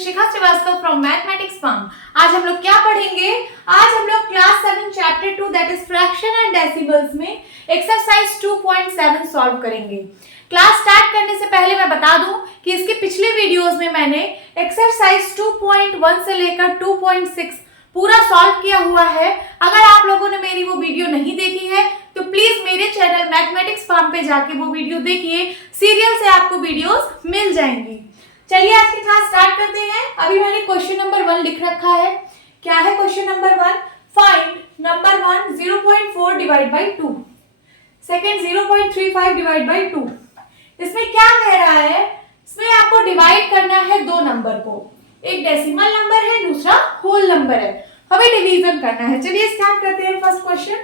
Shikha Srivastava from mathematics form. आज हम लोग क्या पढ़ेंगे? आज हम लोग class 7 chapter 2 that is fraction and decimals में एक्सरसाइज 2.7 सॉल्व करेंगे। क्लास स्टार्ट करने से पहले मैं बता दूं कि इसके पिछले वीडियोस में मैंने एक्सरसाइज 2.1 से लेकर 2.6 पूरा सॉल्व किया हुआ है। अगर आप लोगों ने मेरी वो वीडियो नहीं देखी है तो प्लीज मेरे चैनल मैथमेटिक्स फॉर्म पे जाके वो वीडियो देखिए, सीरियल से आपको वीडियोस मिल जाएंगी। चलिए आज की क्लास स्टार्ट करते हैं। अभी मैंने क्वेश्चन नंबर 1 लिख रखा है। क्या है question number 1? Find number 1 0.4 divide by 2, second 0.35 divide by 2। इसमें क्या कह रहा है? इसमें आपको डिवाइड करना है दो नंबर को, एक डेसिमल नंबर है, दूसरा होल नंबर है। हमें डिवीजन करना है। चलिए स्टार्ट करते हैं फर्स्ट क्वेश्चन।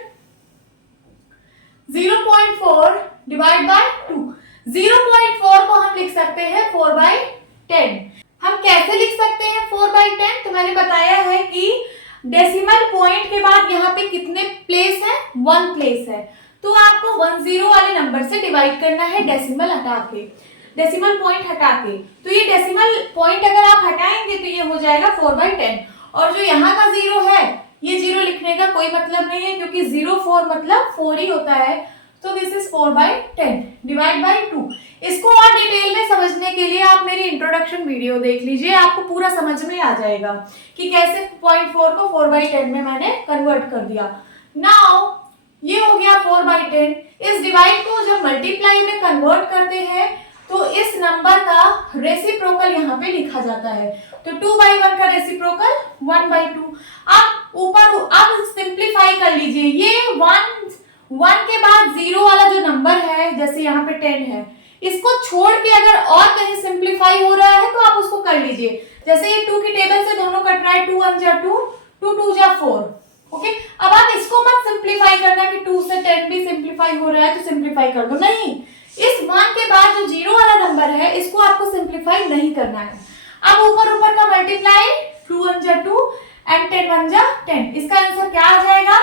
0.4 divide by 2। 0.4 को हम लिख सकते हैं 4/10। हम कैसे लिख सकते हैं 4/10? तो मैंने बताया है कि डेसिमल पॉइंट के बाद यहाँ पे कितने प्लेस है? 1 प्लेस है, तो आपको 10 वाले नंबर से डिवाइड करना है डेसिमल हटा के, डेसिमल पॉइंट हटा के। तो ये डेसिमल पॉइंट अगर आप हटाएंगे तो ये हो जाएगा 4/10। और जो यहाँ का 0 है, ये 0 लिखने का कोई मतलब नहीं है क्योंकि 0 4 मतलब 4 ही होता है। तो दिस इज 4/10 डिवाइड बाई 2। इसको और डिटेल में समझने के लिए आप मेरी इंट्रोडक्शन वीडियो देख लीजिए, आपको पूरा समझ में आ जाएगा कि कैसे 0.4 को 4/10 में मैंने कन्वर्ट कर दिया। नाउ ये हो गया 4/10। इस डिवाइड को जब मल्टीप्लाई में कन्वर्ट करते हैं तो इस नंबर का रेसिप्रोकल यहाँ पे लिखा जाता है। तो 2/1 का रेसिप्रोकल 1/2। अब सिंप्लीफाई कर लीजिए। ये 1 के बाद 0 वाला जो नंबर है, जैसे यहाँ पे 10 है, इसको छोड़ के अगर और कहीं सिंप्लीफाई हो रहा है तो आप उसको कर लीजिए। जैसे ये 2 की टेबल से दोनों कट रहा है, 2 1 जा 2, 2 2 जा 4। ओके, अब आप इसको मत सिंप्लीफाई करना कि 2 से 10 भी सिंप्लीफाई हो रहा है तो सिंप्लीफाई कर दो, नहीं। इस 1 के बाद जो 0 वाला नंबर है इसको आपको सिंप्लीफाई नहीं करना है। अब ऊपर का मल्टीप्लाई, 2 1 जा 2 एंड 10 1 जा 10। इसका आंसर क्या आ जाएगा?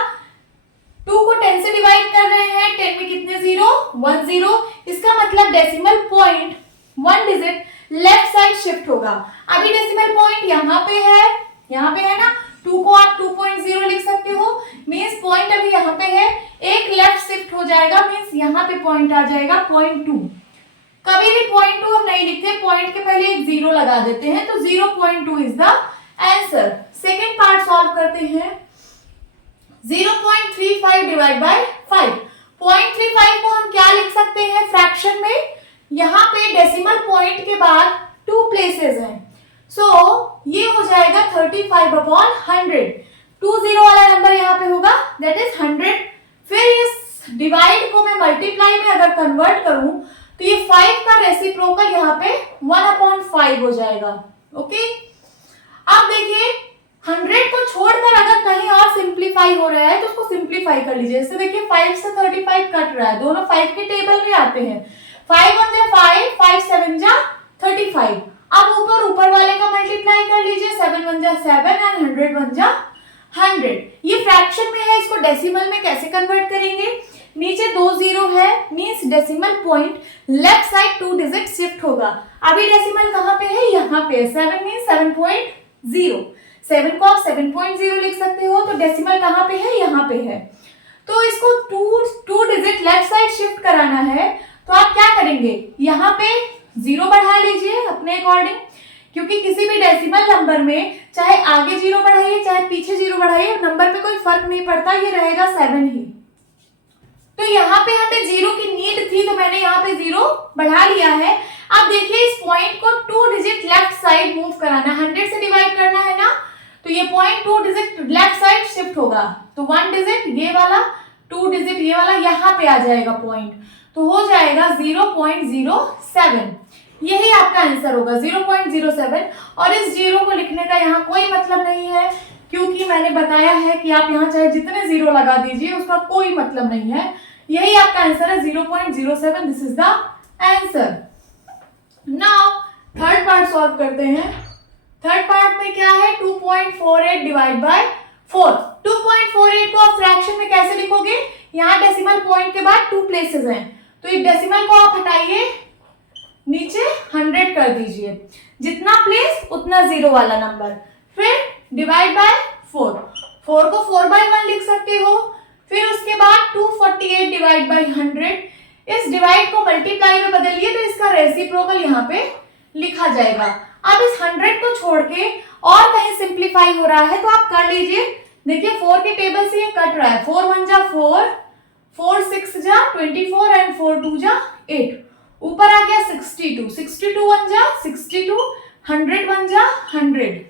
2 को 10 से डिवाइड कर रहे हैं, 10 में कितने 0? 1 0। इसका मतलब decimal point 1 digit left side shift होगा। अभी डेसिमल पॉइंट यहाँ पे है ना। 2 को आप 2.0 लिख सकते हो, मींस पॉइंट अभी यहाँ पे है, एक लेफ्ट शिफ्ट हो जाएगा, मींस यहाँ पे पॉइंट आ जाएगा 0.2। कभी भी 0.2 हम नहीं लिखते, पॉइंट के पहले एक 0 लगा देते हैं, तो 0.2 is the answer. Second part solve करते हैं। 0.35 डिवाइड बाय 5। 0.35 को हम क्या लिख सकते हैं फ्रैक्शन में? यहाँ पे डेसिमल पॉइंट के बाद 2 प्लेसेस हैं, सो ये हो जाएगा 35/100। 20 वाला नंबर यहाँ पे होगा, दैट इज 100। फिर इस डिवाइड को मैं मल्टीप्लाई में अगर कन्वर्ट करूं तो ये 5 का रेसिप्रोकल यहाँ पे 1/5 हो जाएगा। ओके, अब देखिए 100 को छोड़कर अगर कहीं और सिंप्लीफाई हो रहा है तो उसको सिंप्लीफाई कर लीजिए। इससे देखिए 5 से 35 कट रहा है, दोनों 5 के टेबल में आते हैं। 5 1 जा 5, 5 7 जा 35। अब ऊपर वाले का मल्टीप्लाई कर लीजिए, 7 1 जा 7 एंड 100 1 जा 100। ये फ्रैक्शन में है, इसको डेसिमल में कैसे कन्वर्ट करेंगे? नीचे 2 0 है, means decimal point left side 2 digit shift होगा। अभी डेसिमल कहाँ पे है? यहाँ पे। 7 मींस 7.0। 7 को आप 7.0 लिख सकते हो, तो डेसिमल कहाँ पे है? यहाँ पे है। तो इसको 2 डिजिट लेफ्ट साइड शिफ्ट कराना है, तो आप क्या करेंगे? यहाँ पे 0 बढ़ा लीजिए अपने अकॉर्डिंग, क्योंकि किसी भी डेसिमल नंबर में चाहे आगे 0 बढ़ाइए चाहे पीछे 0 बढ़ाइए, नंबर पे कोई फर्क नहीं पड़ता, ये रहेगा 7 ही। तो यहाँ पे हमें 0 की नीड थी तो मैंने यहाँ पे 0 बढ़ा लिया है। अब देखिए इस पॉइंट को 2 डिजिट लेफ्ट साइड मूव कराना, 100 से डिवाइड करना है ना, तो ये point 2 digit left side shift होगा। तो 1 डिजिट ये वाला, 2 डिजिट ये वाला, यहाँ पे आ जाएगा पॉइंट, तो हो जाएगा 0.07। यही आपका आंसर होगा 0.07। और इस 0 को लिखने का यहाँ कोई मतलब नहीं है, क्योंकि मैंने बताया है कि आप यहाँ चाहे जितने 0 लगा दीजिए उसका कोई मतलब नहीं है। यही आपका आंसर है 0.07। This is the answer. Now third part solve करते हैं। थर्ड पार्ट में क्या है? 2.48 डिवाइड बाय 4। 2.48 को आप फ्रैक्शन में कैसे लिखोगे? यहाँ डेसिमल पॉइंट के बाद 2 प्लेसेस हैं, तो इस डेसिमल को आप हटाइए, नीचे 100 कर दीजिए, जितना प्लेस उतना 0 वाला नंबर, फिर डिवाइड बाय 4, 4 को 4/1 लिख सकते हो, फिर उसके बाद 248 डिवाइड बाय 100, इस डिवाइड को मल्टीप्लाई में बदलिए तो इसका रेसिप्रोकल यहाँ पे लिखा जाएगा। अब इस 100 को छोड़ के और कहीं सिंप्लीफाई हो रहा है तो आप कर लीजिए। देखिए 4 के टेबल से ये कट रहा है, 4 1 जा 4, 4 6 जा 24 एंड 4 2 जा 8, ऊपर आ गया 62, 62 1 जा 62, 100 1 जा 100,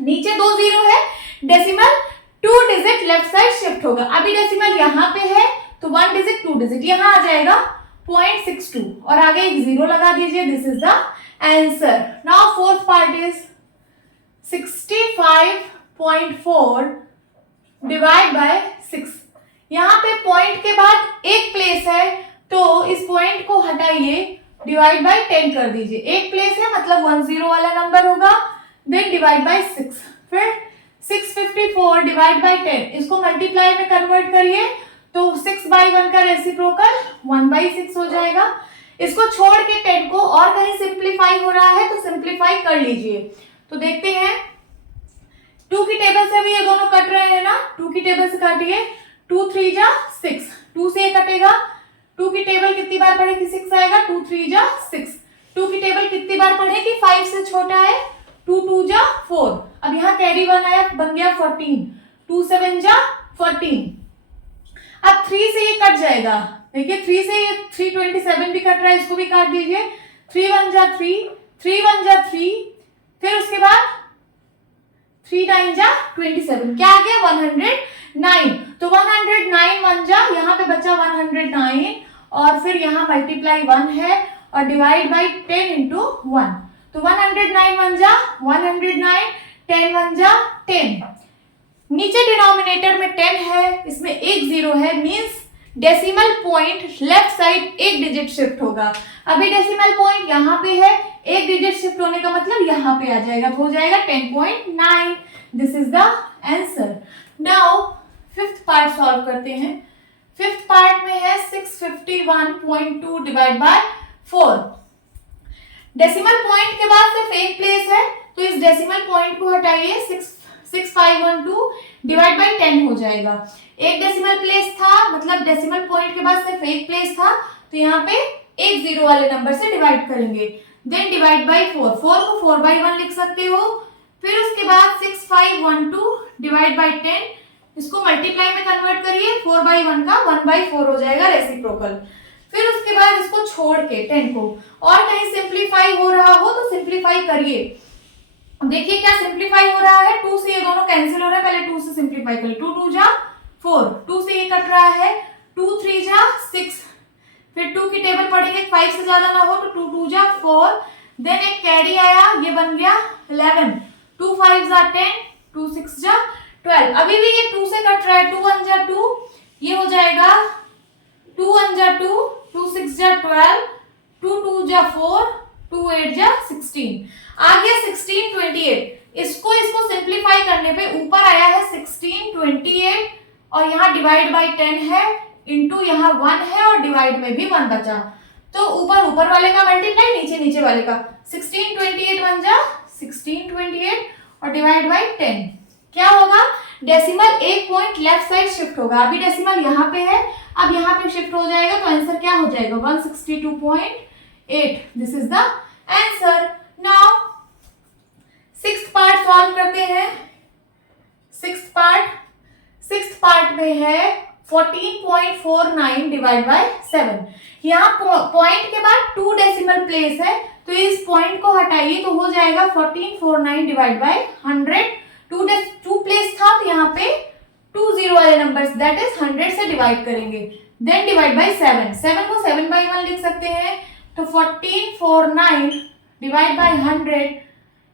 नीचे 2 0 है, decimal 2 digit left side shift होगा। अभी डेसिमल यहाँ पे है तो 1 डिजिट 2 डिजिट यहाँ आ जाएगा 0.62 और आगे एक 0 लगा दीजिए। This is the answer. Now fourth part is 65.4 divide by 6। यहाँ पे पॉइंट के बाद एक प्लेस है तो इस पॉइंट को हटाइए, डिवाइड बाय 10 कर दीजिए। एक प्लेस है मतलब 10 वाला नंबर होगा, देन डिवाइड बाय 6, फिर 654 डिवाइड बाय 10, इसको मल्टीप्लाई में कन्वर्ट करिए तो 6/1 का रेसिप्रोकल 1/6 हो जाएगा। इसको छोड़ के 10 को और कहीं सिंप्लीफाई हो रहा है तो सिंप्लीफाई कर लीजिए। तो देखते हैं 2 की टेबल से भी ये दोनों कट रहे हैं ना, 2 की टेबल से काटिए, 2 3 जा 6, 2 से ये कटेगा, 2 की टेबल कितनी बार पढ़ेगी 6 आएगा, 2 3 जा 6, 2 की टेबल कितनी बार पढ़ेगी 5 से छोटा है, 2 2 जा 4, अब यहाँ कैरी 1 आया बन गया 14, 2 7 जा 14। अब 3 से ये कट जाएगा, देखिए 3 से ये 327 भी कट रहा है, इसको भी काट दीजिए, 3 1 जा 3, 3 1 जा 3, फिर उसके बाद 3 9 जा 27, क्या आ गया 109, तो 109 1 जा, यहाँ पे बचा 109 और फिर यहाँ मल्टीप्लाई 1 है और डिवाइड बाई 10 इंटू 1, तो 109 1 जा 109, 10 1 जा 10, नीचे डिनोमिनेटर में 10 है, इसमें एक 0 है, means decimal point left side एक डिजिट शिफ्ट होगा। अभी डेसिमल पॉइंट यहाँ पे है, एक डिजिट शिफ्ट होने का मतलब यहाँ पे आ जाएगा, तो हो जाएगा 10.9। This is the answer. Now fifth part solve करते हैं। फिफ्थ पार्ट में है 651.2 डिवाइड बाय 4। डेसिमल पॉइंट के बाद सिर्फ एक प्लेस है तो इस डेसिमल पॉइंट को हटाइए, 6512 डिवाइड बाय 10 हो जाएगा। एक डेसिमल प्लेस था मतलब डेसिमल पॉइंट के बाद सिर्फ एक प्लेस था तो यहाँ पे एक 0 वाले नंबर से डिवाइड करेंगे, देन डिवाइड बाय 4, 4 को 4/1 लिख सकते हो, फिर उसके बाद 6512 डिवाइड बाय 10, इसको मल्टीप्लाई में कन्वर्ट करिए, 4/1 का 1/4 हो जाएगा रेसिप्रोकल। फिर उसके बाद इसको छोड़ के 10 को और कहीं सिंप्लीफाई हो रहा हो तो सिंप्लीफाई करिए। देखिए क्या सिंप्लीफाई हो रहा है, 2 से ये दोनों कैंसिल हो रहा है, पहले 2 से सिंप्लीफाई करिए, 2 2 जा 4, 2 से ये कट रहा है, 2 3 जा 6, फिर 2 की टेबल पढ़ेंगे 5 से ज्यादा ना हो तो 2 2 जा 4, देन एक कैरी आया, ये बन गया 11, 2 5 जा 10, 2 6 जा 12। अभी भी ये 2 से कट रहा है, 2 1 जा 2, ये हो जाएगा 2 1 जा 2, 2 6 जा 12, 2 2 जा 4, 2 8 जा 16, आ गया 1628। इसको सिंप्लीफाई करने पे ऊपर आया है 1628 और यहाँ डिवाइड बाय 10 है, इंटू यहाँ 1 है और डिवाइड में भी 1 बचा, तो ऊपर वाले का मल्टीप्लाई, नीचे वाले का, 1628 1 जा 1628 और डिवाइड बाय 10, क्या होगा डेसिमल एक पॉइंट लेफ्ट साइड शिफ्ट होगा। अभी डेसिमल यहाँ पे है, अब यहाँ पे शिफ्ट हो जाएगा तो आंसर क्या हो जाएगा 162.8। This is the answer. Now sixth part solve करते हैं। सिक्स्थ पार्ट में है 14.49 डिवाइड बाय 7। यहाँ पॉइंट के बाद 2 डेसिमल प्लेस है तो इस पॉइंट को हटाइए तो हो जाएगा 1449 डिवाइड बाय 100। 2 प्लेस था तो यहाँ पे 2 0 वाले नंबर्स दैट इज 100 से डिवाइड करेंगे, देन डिवाइड बाय 7, 7 को 7/1 लिख सकते हैं, तो 1449 डिवाइड बाय 100,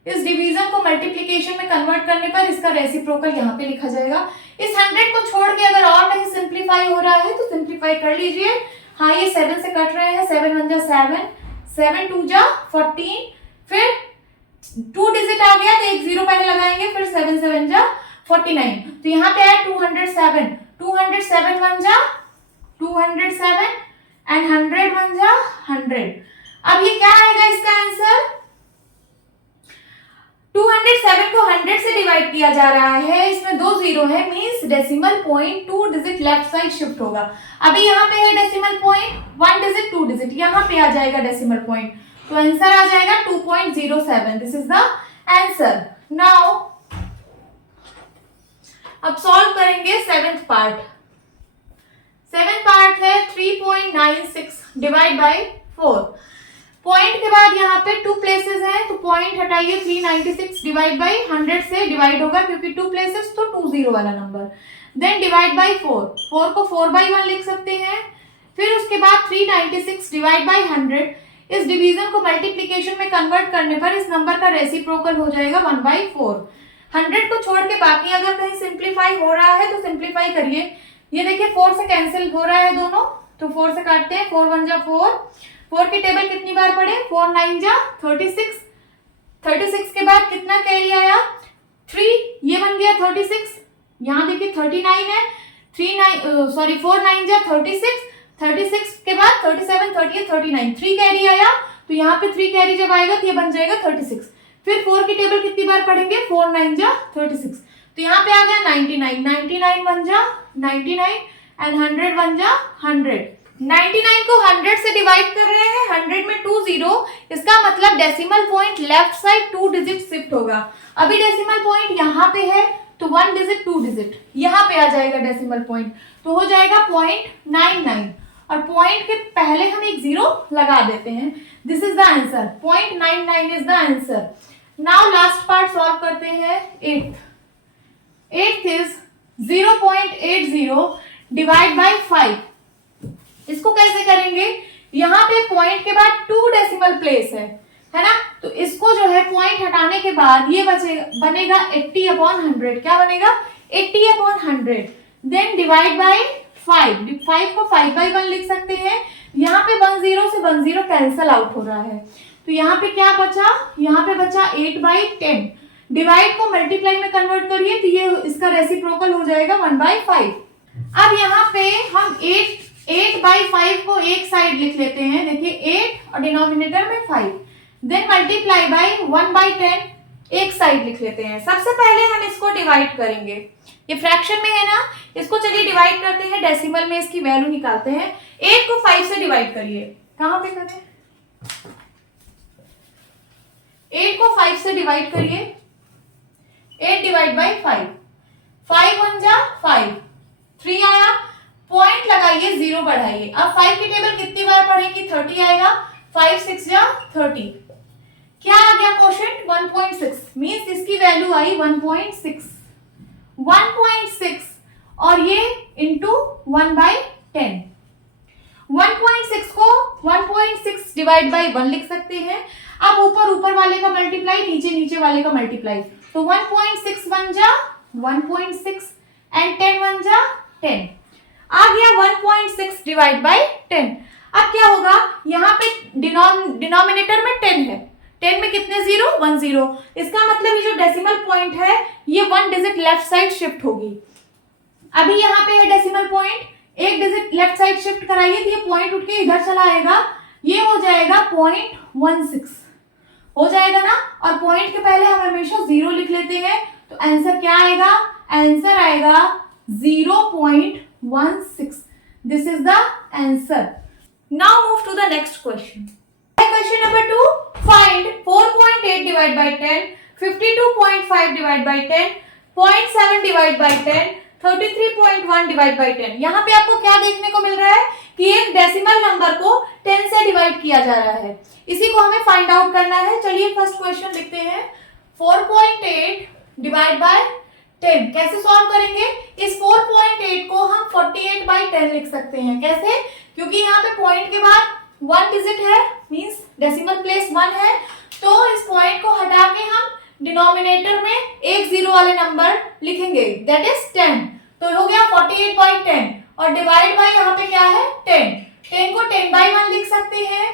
इस डिवीजन को मल्टीप्लिकेशन में कन्वर्ट करने पर इसका रेसिप्रोकल यहाँ पे लिखा जाएगा। इस 100 को छोड़ के अगर और कहीं सिंप्लीफाई हो रहा है तो सिंप्लीफाई कर लीजिए। हाँ ये 7 से कट रहे हैं, 7 1 जा 7, 7 2 जा 14, फिर 2 डिजिट आ गया तो एक 0 पहले लगाएंगे, फिर 7 7 जा 49, तो यहाँ पे आया 207, 207 1 जा 207 एंड 100 1 जा 100। अब ये क्या आएगा इसका आंसर? 207 को 100 से डिवाइड किया जा रहा है, इसमें 2 जीरो है, means decimal point 2 digit left side shift होगा। अभी यहाँ पे है डेसिमल पॉइंट 1 डिजिट 2 डिजिट, यहाँ पे आ जाएगा डेसिमल पॉइंट, तो आंसर आ जाएगा 2.07। This is the answer. Now अब सॉल्व करेंगे सेवेंथ पार्ट। सेवेंथ पार्ट है 3.96 डिवाइड बाई 4। पॉइंट के बाद यहाँ पे 2 प्लेसेस हैं, तो पॉइंट हटाइए, 396 डिवाइड बाई 100 से डिवाइड होगा क्योंकि 2 प्लेसेस तो 20 वाला नंबर। देन डिवाइड बाई 4, 4 को 4/1 लिख सकते हैं। फिर उसके बाद 396 डिवाइड बाई 100, इस डिवीजन को मल्टीप्लीकेशन में कन्वर्ट करने पर इस नंबर का रेसिप्रोकल हो जाएगा 1/4। 100 को छोड़ के बाकी अगर कहीं सिंप्लीफाई हो रहा है तो सिंप्लीफाई करिए। ये देखिए 4 से कैंसिल हो रहा है दोनों, तो 4 से काटते हैं, 4 1 जा 4। 4 की टेबल कितनी बार पढ़े? 4 9 जा 36। 36 के बाद कितना कैरी आया? 3, ये बन गया 36। यहाँ देखिए 39 है, 4 9 जा 36। 36 के बाद 37 38 39, 3 कैरी आया, तो यहाँ पे 3 कैरी जब आएगा तो ये बन जाएगा 36। फिर 4 की टेबल कितनी बार पढ़ेंगे? 4 9 जा 36, तो यहाँ पे आ गया 99। 99 1 जा 99 एंड 100 1 जा 100। 99 को 100 से डिवाइड कर रहे हैं, 100 में 2 जीरो, इसका मतलब decimal point left side 2 digit shift होगा। अभी डेसिमल पॉइंट यहाँ पे है तो 1 डिजिट 2 डिजिट यहाँ पे आ जाएगा डेसिमल पॉइंट, तो हो जाएगा 0.99 और पॉइंट के पहले हम एक जीरो लगा देते हैं। This is the answer, 0.99 is the answer. Now last part solve करते हैं। 8th is 0.80 divide by 5। इसको कैसे करेंगे? यहाँ पे पॉइंट के बाद 2 डेसिमल प्लेस है ना, तो इसको जो है पॉइंट हटाने के बाद ये बनेगा 80/100। क्या बनेगा? 80/100। देन डिवाइड बाई 5, 5 को 5/1 लिख सकते हैं। यहाँ पे 1 0 से 1 0 कैंसल आउट हो रहा है, तो यहाँ पे क्या बचा? यहाँ पे बचा 8/10। डिवाइड को मल्टीप्लाई में कन्वर्ट करिए तो ये इसका रेसिप्रोकल हो जाएगा 1/5। अब यहाँ पे हम 8/5 को एक साइड लिख लेते हैं, देखिए 8 और डिनोमिनेटर में 5। देन मल्टीप्लाई बाई 1/10 एक साइड लिख लेते हैं। सबसे पहले हम इसको डिवाइड करेंगे, ये फ्रैक्शन में है ना, इसको चलिए डिवाइड करते हैं, डेसिमल में इसकी वैल्यू निकालते हैं। 8 को 5 से डिवाइड करिए, कहां पे करें? 8 को 5 से डिवाइड करिए, 8 डिवाइड बाई 5, 5 1 जा 5, 3 आया, पॉइंट लगाइए, 0 बढ़ाइए। अब 5 की टेबल कितनी बार पढ़ेंगे? 30 आएगा, 5 6 जा 30। क्या आ गया क्वोशंट? 1.6, मींस इसकी वैल्यू आई 1.6। 1.6 और ये इंटू 1/10। 1.6 को 1.6 डिवाइड बाई 1 लिख सकते हैं। अब ऊपर वाले का मल्टीप्लाई, नीचे वाले का मल्टीप्लाई, तो 1.6 1 जा 1.6 एंड 10 1 जा 10, आ गया 1.6 डिवाइड बाई 10। अब क्या होगा? यहाँ पे डिनोमिनेटर में 10 है, 10 में कितने जीरो? 1 0, इसका मतलब ये जो डेसिमल पॉइंट है ये 1 डिजिट लेफ्ट साइड शिफ्ट होगी। अभी यहाँ पे है डेसिमल पॉइंट, एक डिजिट लेफ्ट साइड शिफ्ट कराइए तो ये पॉइंट उठ के इधर चला आएगा, ये हो जाएगा 0.16 हो जाएगा ना, और पॉइंट के पहले हम हमेशा 0 लिख लेते हैं, तो आंसर क्या आएगा? आंसर आएगा 0.16। This is the answer. Now move to the next question. Question number 2. Find 4.8 divided by 10, 52.5 divided by 10, 0.7 divided by 10, 33.1 divided by 10। यहाँ पे आपको क्या देखने को मिल रहा है कि एक डेसिमल नंबर को 10 से डिवाइड किया जा रहा है, इसी को हमें फाइंड आउट करना है। चलिए फर्स्ट क्वेश्चन लिखते हैं। 4.8 डिवाइड बाय 10 कैसे सॉल्व करेंगे? इस 4.8 को हम 48/10 लिख सकते हैं। कैसे? क्योंकि यहाँ पे पॉइंट के बाद 1 डिजिट है, मींस डेसिमल प्लेस 1 है, तो इस पॉइंट को हटा के हम डिनोमिनेटर में एक जीरो वाले नंबर लिखेंगे, दैट इज 10। तो हो गया 48/10 और डिवाइड बाय यहाँ पे क्या है? 10। 10 को 10/1 लिख सकते हैं।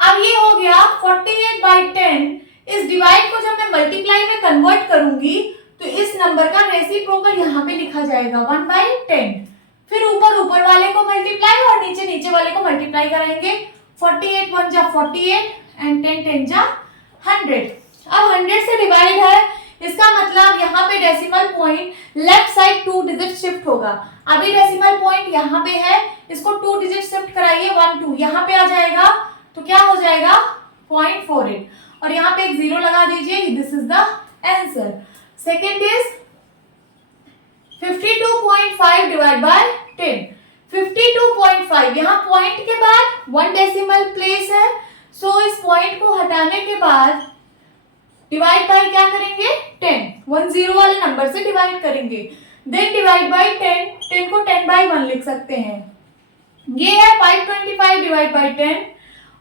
अब ये हो गया 48/10। इस डिवाइड को जब मैं मल्टीप्लाई में कन्वर्ट करूंगी तो इस नंबर का रेसिप्रोकल यहाँ पे लिखा जाएगा 1/10। फिर ऊपर वाले को मल्टीप्लाई और नीचे वाले को मल्टीप्लाई कराएंगे। 48 1 जा 48 एंड 10 10 जा 100। अब 100 से डिवाइड है, इसका मतलब यहाँ पे decimal point left side 2 digit shift होगा। अभी डेसिमल पॉइंट यहाँ पे है, इसको 2 डिजिट शिफ्ट कराइए 1 2, यहाँ पे आ जाएगा तो क्या हो जाएगा 0.48 और यहाँ पे एक 0 लगा दीजिए। This is the answer. Second is 52.5 divide by 10। 52.5, यहाँ पॉइंट के बाद 1 डेसिमल प्लेस है, सो इस पॉइंट को हटाने के बाद डिवाइड बाय क्या करेंगे 10, 1 0 वाले नंबर से डिवाइड करेंगे, देन डिवाइड बाय 10, 10 को 10 बाय 1 लिख सकते हैं। ये है 525 डिवाइड बाय 10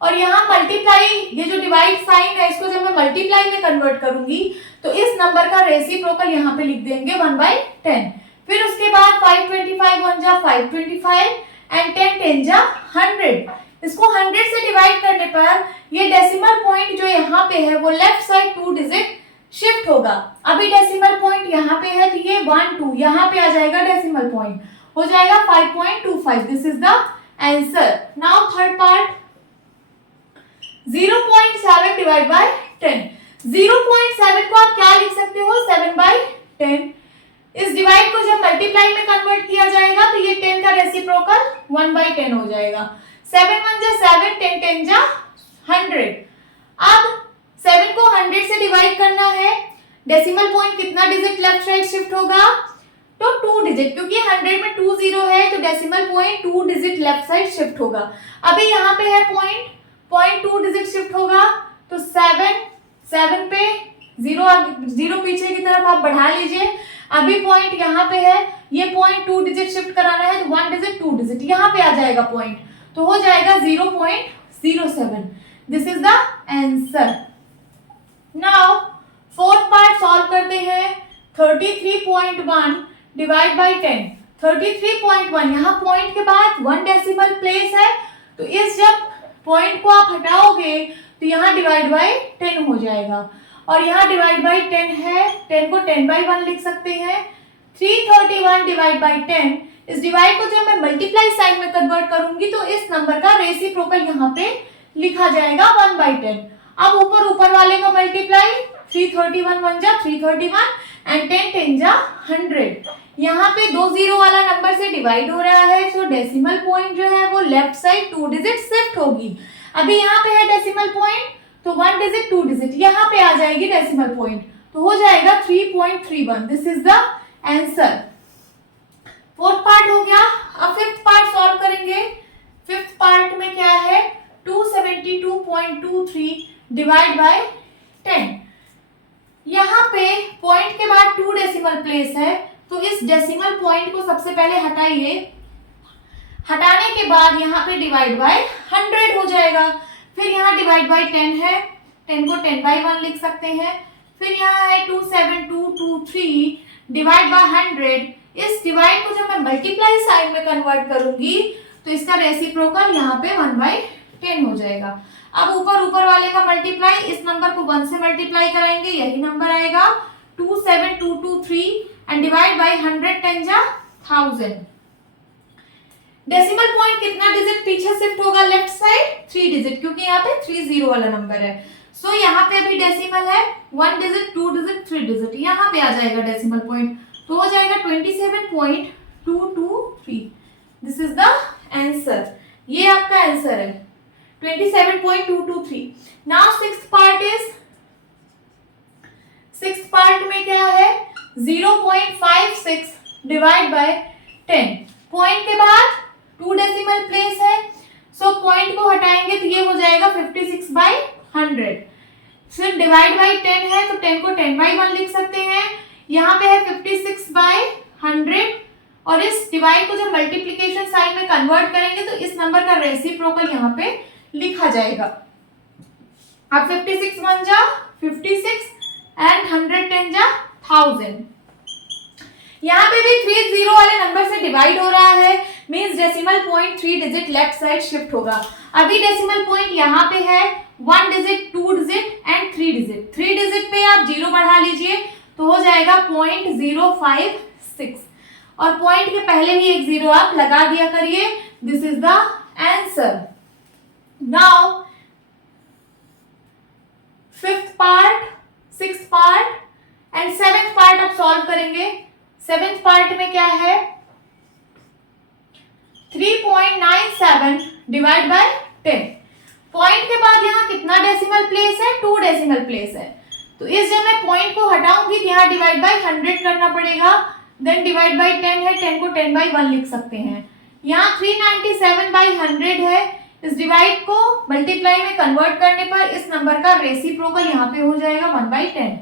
और यहाँ मल्टीप्लाई, ये जो डिवाइड साइन है इसको जब मैं मल्टीप्लाई में कन्वर्ट करूंगी तो इस नंबर का रेसिप्रोकल यहाँ पे लिख देंगे 1/10। फिर उसके बाद 525 1 जा 525 एंड 10 10 जा 100। इसको 100 से डिवाइड करने पर ये डेसिमल पॉइंट जो यहाँ पे है वो लेफ्ट साइड 2 डिजिट शिफ्ट होगा। अभी डेसिमल पॉइंट यहाँ पे है तो ये 1 2 यहाँ पे आ जाएगा, डेसिमल पॉइंट हो जाएगा 5.25। This is the answer. Now third part 0.7 divide by 10। 0.7 को आप क्या लिख सकते हो 7/10। इस डिवाइड को जब मल्टीप्लाई में कन्वर्ट किया जाएगा तो ये 10 का रेसिप्रोकल 1/10 हो जाएगा। 7 1 जा 7, 10 10 जा 100। अब 7 को 100 से डिवाइड करना है, डेसिमल पॉइंट कितना डिजिट लेफ्ट साइड शिफ्ट होगा तो 2 डिजिट, क्योंकि 100 में 2 0 है तो decimal point 2 digit left side shift होगा। अभी यहाँ पे है पॉइंट 2 डिजिट शिफ्ट होगा तो 7 पे 0 पीछे की तरफ आप बढ़ा लीजिए। अभी पॉइंट यहाँ पे है, ये पॉइंट 2 डिजिट शिफ्ट कराना है तो 1 डिजिट 2 डिजिट यहाँ पे आ जाएगा पॉइंट, तो हो जाएगा 0.07। This is the answer. Now fourth part solve करते हैं। 33.1 डिवाइड बाय 10। 33.1, यहाँ पॉइंट के बाद 1 डेसिमल प्लेस है तो इस जब पॉइंट को आप हटाओगे तो यहाँ डिवाइड बाय 10 हो जाएगा और यहाँ डिवाइड बाय 10 है, 10 को 10/1 लिख सकते हैं। 331 डिवाइड बाय 10, इस डिवाइड को जब मैं मल्टीप्लाई साइन में कन्वर्ट करूंगी तो इस नंबर का रेसिप्रोकल यहाँ पे लिखा जाएगा 1/10। अब ऊपर वाले का मल्टीप्लाई 331 1 जा 331 एंड 10 10 जा 100। यहाँ पे 2 0 वाला नंबर से डिवाइड हो रहा है सो डेसिमल पॉइंट जो है वो लेफ्ट साइड 2 डिजिट शिफ्ट होगी। अभी यहाँ पे है डेसिमल पॉइंट तो 1 डिजिट 2 डिजिट यहाँ पे आ जाएगी डेसिमल पॉइंट, तो हो जाएगा 3.31। This is the answer. Fourth part हो गया। अब फिफ्थ पार्ट सॉल्व करेंगे। फिफ्थ पार्ट में क्या है 272.23 डिवाइड बाय 10। यहाँ पे पॉइंट के बाद 2 डेसिमल प्लेस है तो इस डेसिमल पॉइंट को सबसे पहले हटाइए, हटाने के बाद यहाँ पे डिवाइड बाय 100 हो जाएगा। फिर यहाँ डिवाइड बाय 10 है, 10 को 10/1 लिख सकते हैं। फिर यहाँ है 27223 डिवाइड बाय 100। इस डिवाइड को जब मैं मल्टीप्लाई साइन में कन्वर्ट करूंगी तो इसका रेसिप्रोकल यहाँ पे 1/10 हो जाएगा। अब ऊपर वाले का मल्टीप्लाई, इस नंबर को 1 से मल्टीप्लाई कराएंगे, यही नंबर आएगा 27223 एंड डिवाइड बाय 100, 10 जा 1000। डेसिमल पॉइंट कितना डिजिट पीछे शिफ्ट होगा लेफ्ट साइड 3 डिजिट, क्योंकि यहाँ पे 30 वाला नंबर है। सो यहाँ पे अभी डेसिमल है 1 डिजिट 2 डिजिट 3 डिजिट, यहाँ पे आ जाएगा डेसिमल पॉइंट, तो हो जाएगा 27.223। This is the answer. ये आपका आंसर है 27.223। नाउ सिक्स्थ पार्ट में क्या है 0.56 डिवाइड बाय 10। पॉइंट के बाद 2 डेसिमल प्लेस है सो पॉइंट को हटाएंगे तो ये हो जाएगा 56/100। फिर डिवाइड बाय 10 है तो 10 को 10/1 लिख सकते हैं। यहाँ पे है 56/100 और इस डिवाइड को जब मल्टीप्लिकेशन साइन में कन्वर्ट करेंगे तो इस नंबर का रेसिप्रोकल यहाँ पे लिखा जाएगा। अब 56 1 जा 56 एंड 100 10 जा 1000। यहाँ पे भी 30 वाले नंबर से डिवाइड हो रहा है, means decimal point 3 digit left side shift होगा। अभी डेसिमल पॉइंट यहाँ पे है 1 digit 2 digit and 3 digit. 3 digit पे आप 0 बढ़ा लीजिए तो हो जाएगा 0.056 और पॉइंट के पहले ही एक 0 आप लगा दिया करिए। This is the answer. Now fifth part, sixth part and seventh part अब सॉल्व करेंगे। सेवेंथ पार्ट में क्या है, 3.97 डिवाइड बाय 10। पॉइंट के बाद यहाँ कितना डेसिमल प्लेस है, 2 डेसिमल प्लेस है। तो इस जब मैं पॉइंट को हटाऊंगी तो यहाँ डिवाइड बाय 100 करना पड़ेगा, देन डिवाइड बाय 10 है, 10 को 10 बाय 1 लिख सकते हैं। यहाँ 397 बाय 100 है, इस डिवाइड को मल्टीप्लाई में कन्वर्ट करने पर इस नंबर का रेसिप्रोकल यहाँ पे हो जाएगा 1/10।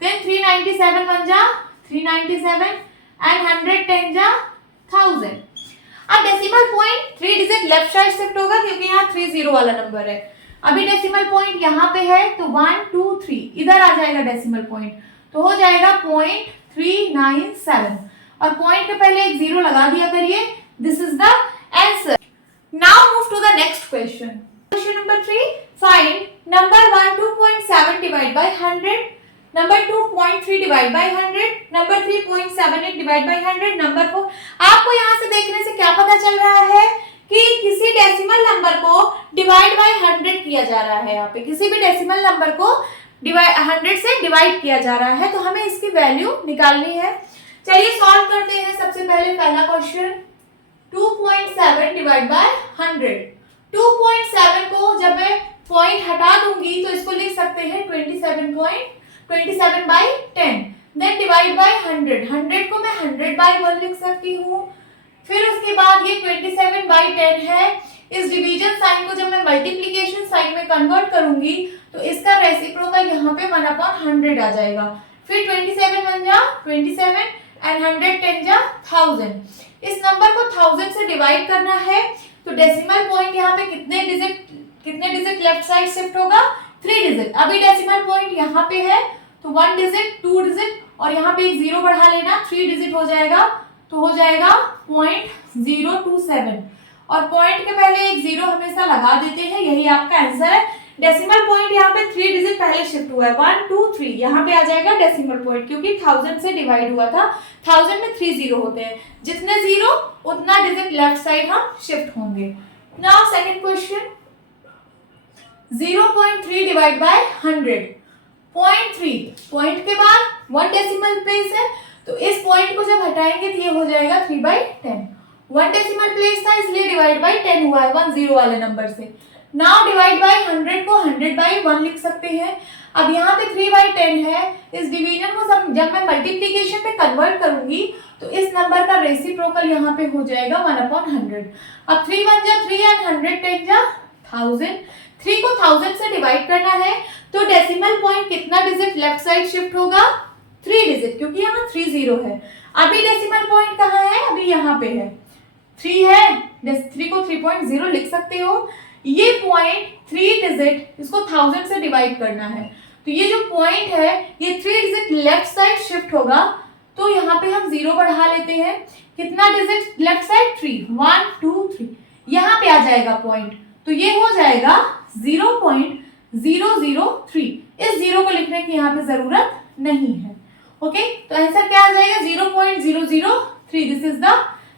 देन 397 1 जा 397 एंड 100 10 जा 1000। अब decimal point 3 digit left side shift होगा क्योंकि यहाँ 30 वाला नंबर है। अभी डेसिमल पॉइंट यहाँ पे है तो 1 2 3 इधर आ जाएगा डेसिमल पॉइंट, तो हो जाएगा 0.397 और पॉइंट के पहले एक 0 लगा दिया करिए। This is the answer. Now move to the next question. Question number 3, find number 1 2.7 divide by 100, number 2 0.3 divide by 100, number 3 0.78 divide by 100, number 4। आपको यहाँ से देखने से क्या पता चल रहा है कि किसी डेसिमल नंबर को डिवाइड बाय 100 किया जा रहा है। यहाँ पे किसी भी डेसिमल नंबर को 100 से डिवाइड किया जा रहा है, तो हमें इसकी वैल्यू निकालनी है। चलिए सॉल्व करते हैं। सबसे पहले पहला क्वेश्चन, 2.7 डिवाइड बाय 100। 2.7 को जब मैं पॉइंट हटा दूंगी तो इसको लिख सकते हैं 27 बाय 10, देन डिवाइड बाय 100। 100 को मैं 100 बाय 1 लिख सकती हूँ। फिर उसके बाद ये 27 बाय 10 है, इस डिवीजन साइन को जब मैं मल्टीप्लिकेशन साइन में कन्वर्ट करूंगी तो इसका रेसिप्रोकल यहाँ पे 1/100 आ जाएगा। फिर 27 1 जा 27 एंड 100 10 जा 1000। इस नंबर को 1000 से डिवाइड करना है, तो डेसिमल पॉइंट यहाँ पे कितने डिजिट लेफ्ट साइड शिफ्ट होगा, 3 डिजिट। अभी डेसिमल पॉइंट यहाँ पे है तो 1 डिजिट 2 डिजिट और यहाँ पे एक 0 बढ़ा लेना, 3 डिजिट हो जाएगा, तो हो जाएगा 0.027 और पॉइंट के पहले एक 0 हमेशा लगा देते हैं, यही आपका आंसर है। डेसिमल पॉइंट यहाँ पे 3 डिजिट पहले शिफ्ट हुआ है, 1 2 3 यहाँ पे आ जाएगा डेसिमल पॉइंट, क्योंकि 1000 से डिवाइड हुआ था। 1000 में 3 0 होते हैं, जितने 0 उतना डिजिट लेफ्ट साइड हम शिफ्ट होंगे। Now second question, 0.3 divide by 100। 0.3 point के बाद 1 डेसिमल प्लेस है, तो इस पॉइंट को जब हटाएंगे तो ये हो जाएगा 3/10। 1 डेसिमल प्लेस था इसलिए डिवाइड बाय 10 हुआ है 10 वाले नंबर से। नाउ डिवाइड बाय 100 को 100 बाय 1 लिख सकते हैं। अब यहाँ पे 3/10 है, इस डिवीजन को जब मैं मल्टीप्लिकेशन में कन्वर्ट करूंगी तो इस नंबर का रेसिप्रोकल यहाँ पे हो जाएगा 1/100। अब 3 1 जा 3 एंड 100 10 जा 1000। 3 को 1000 से डिवाइड करना है, तो डेसिमल पॉइंट कितना डिजिट लेफ्ट साइड शिफ्ट होगा, 3 डिजिट, क्योंकि यहाँ 3 0 है। अभी डेसिमल पॉइंट कहाँ है, अभी यहाँ पे है, 3 है, 3 को 3.0 लिख सकते हो। ये पॉइंट 3 डिजिट, इसको 1000 से डिवाइड करना है, तो ये जो पॉइंट है ये 3 डिजिट लेफ्ट साइड शिफ्ट होगा, तो यहाँ पे हम 0 बढ़ा लेते हैं। कितना डिजिट लेफ्ट साइड, 3, 1 2 3 यहाँ पे आ जाएगा पॉइंट, तो ये हो जाएगा 0.003। इस 0 को लिखने की यहाँ पे जरूरत नहीं है। ओके, तो आंसर क्या आ जाएगा, 0.003। This is the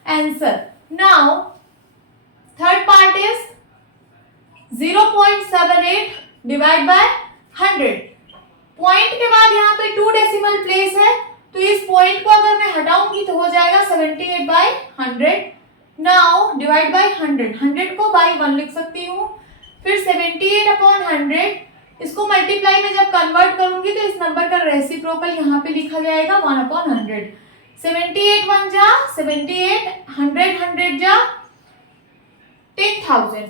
answer. Now third part is 0.78 divide by 100। Point के बाद यहाँ पे 2 डेसिमल प्लेस है, तो इस पॉइंट को अगर मैं हटाऊंगी तो हो जाएगा 78 बाय 100। नाउ डिवाइड बाय 100, 100 को बाय 1 लिख सकती हूँ। फिर 78/100, इसको मल्टीप्लाई में जब कन्वर्ट करूंगी तो इस नंबर का रेसिप्रोकल यहाँ पे लिखा जाएगा 1/100। 78 1 जा 78, 100 100 जा 10,000।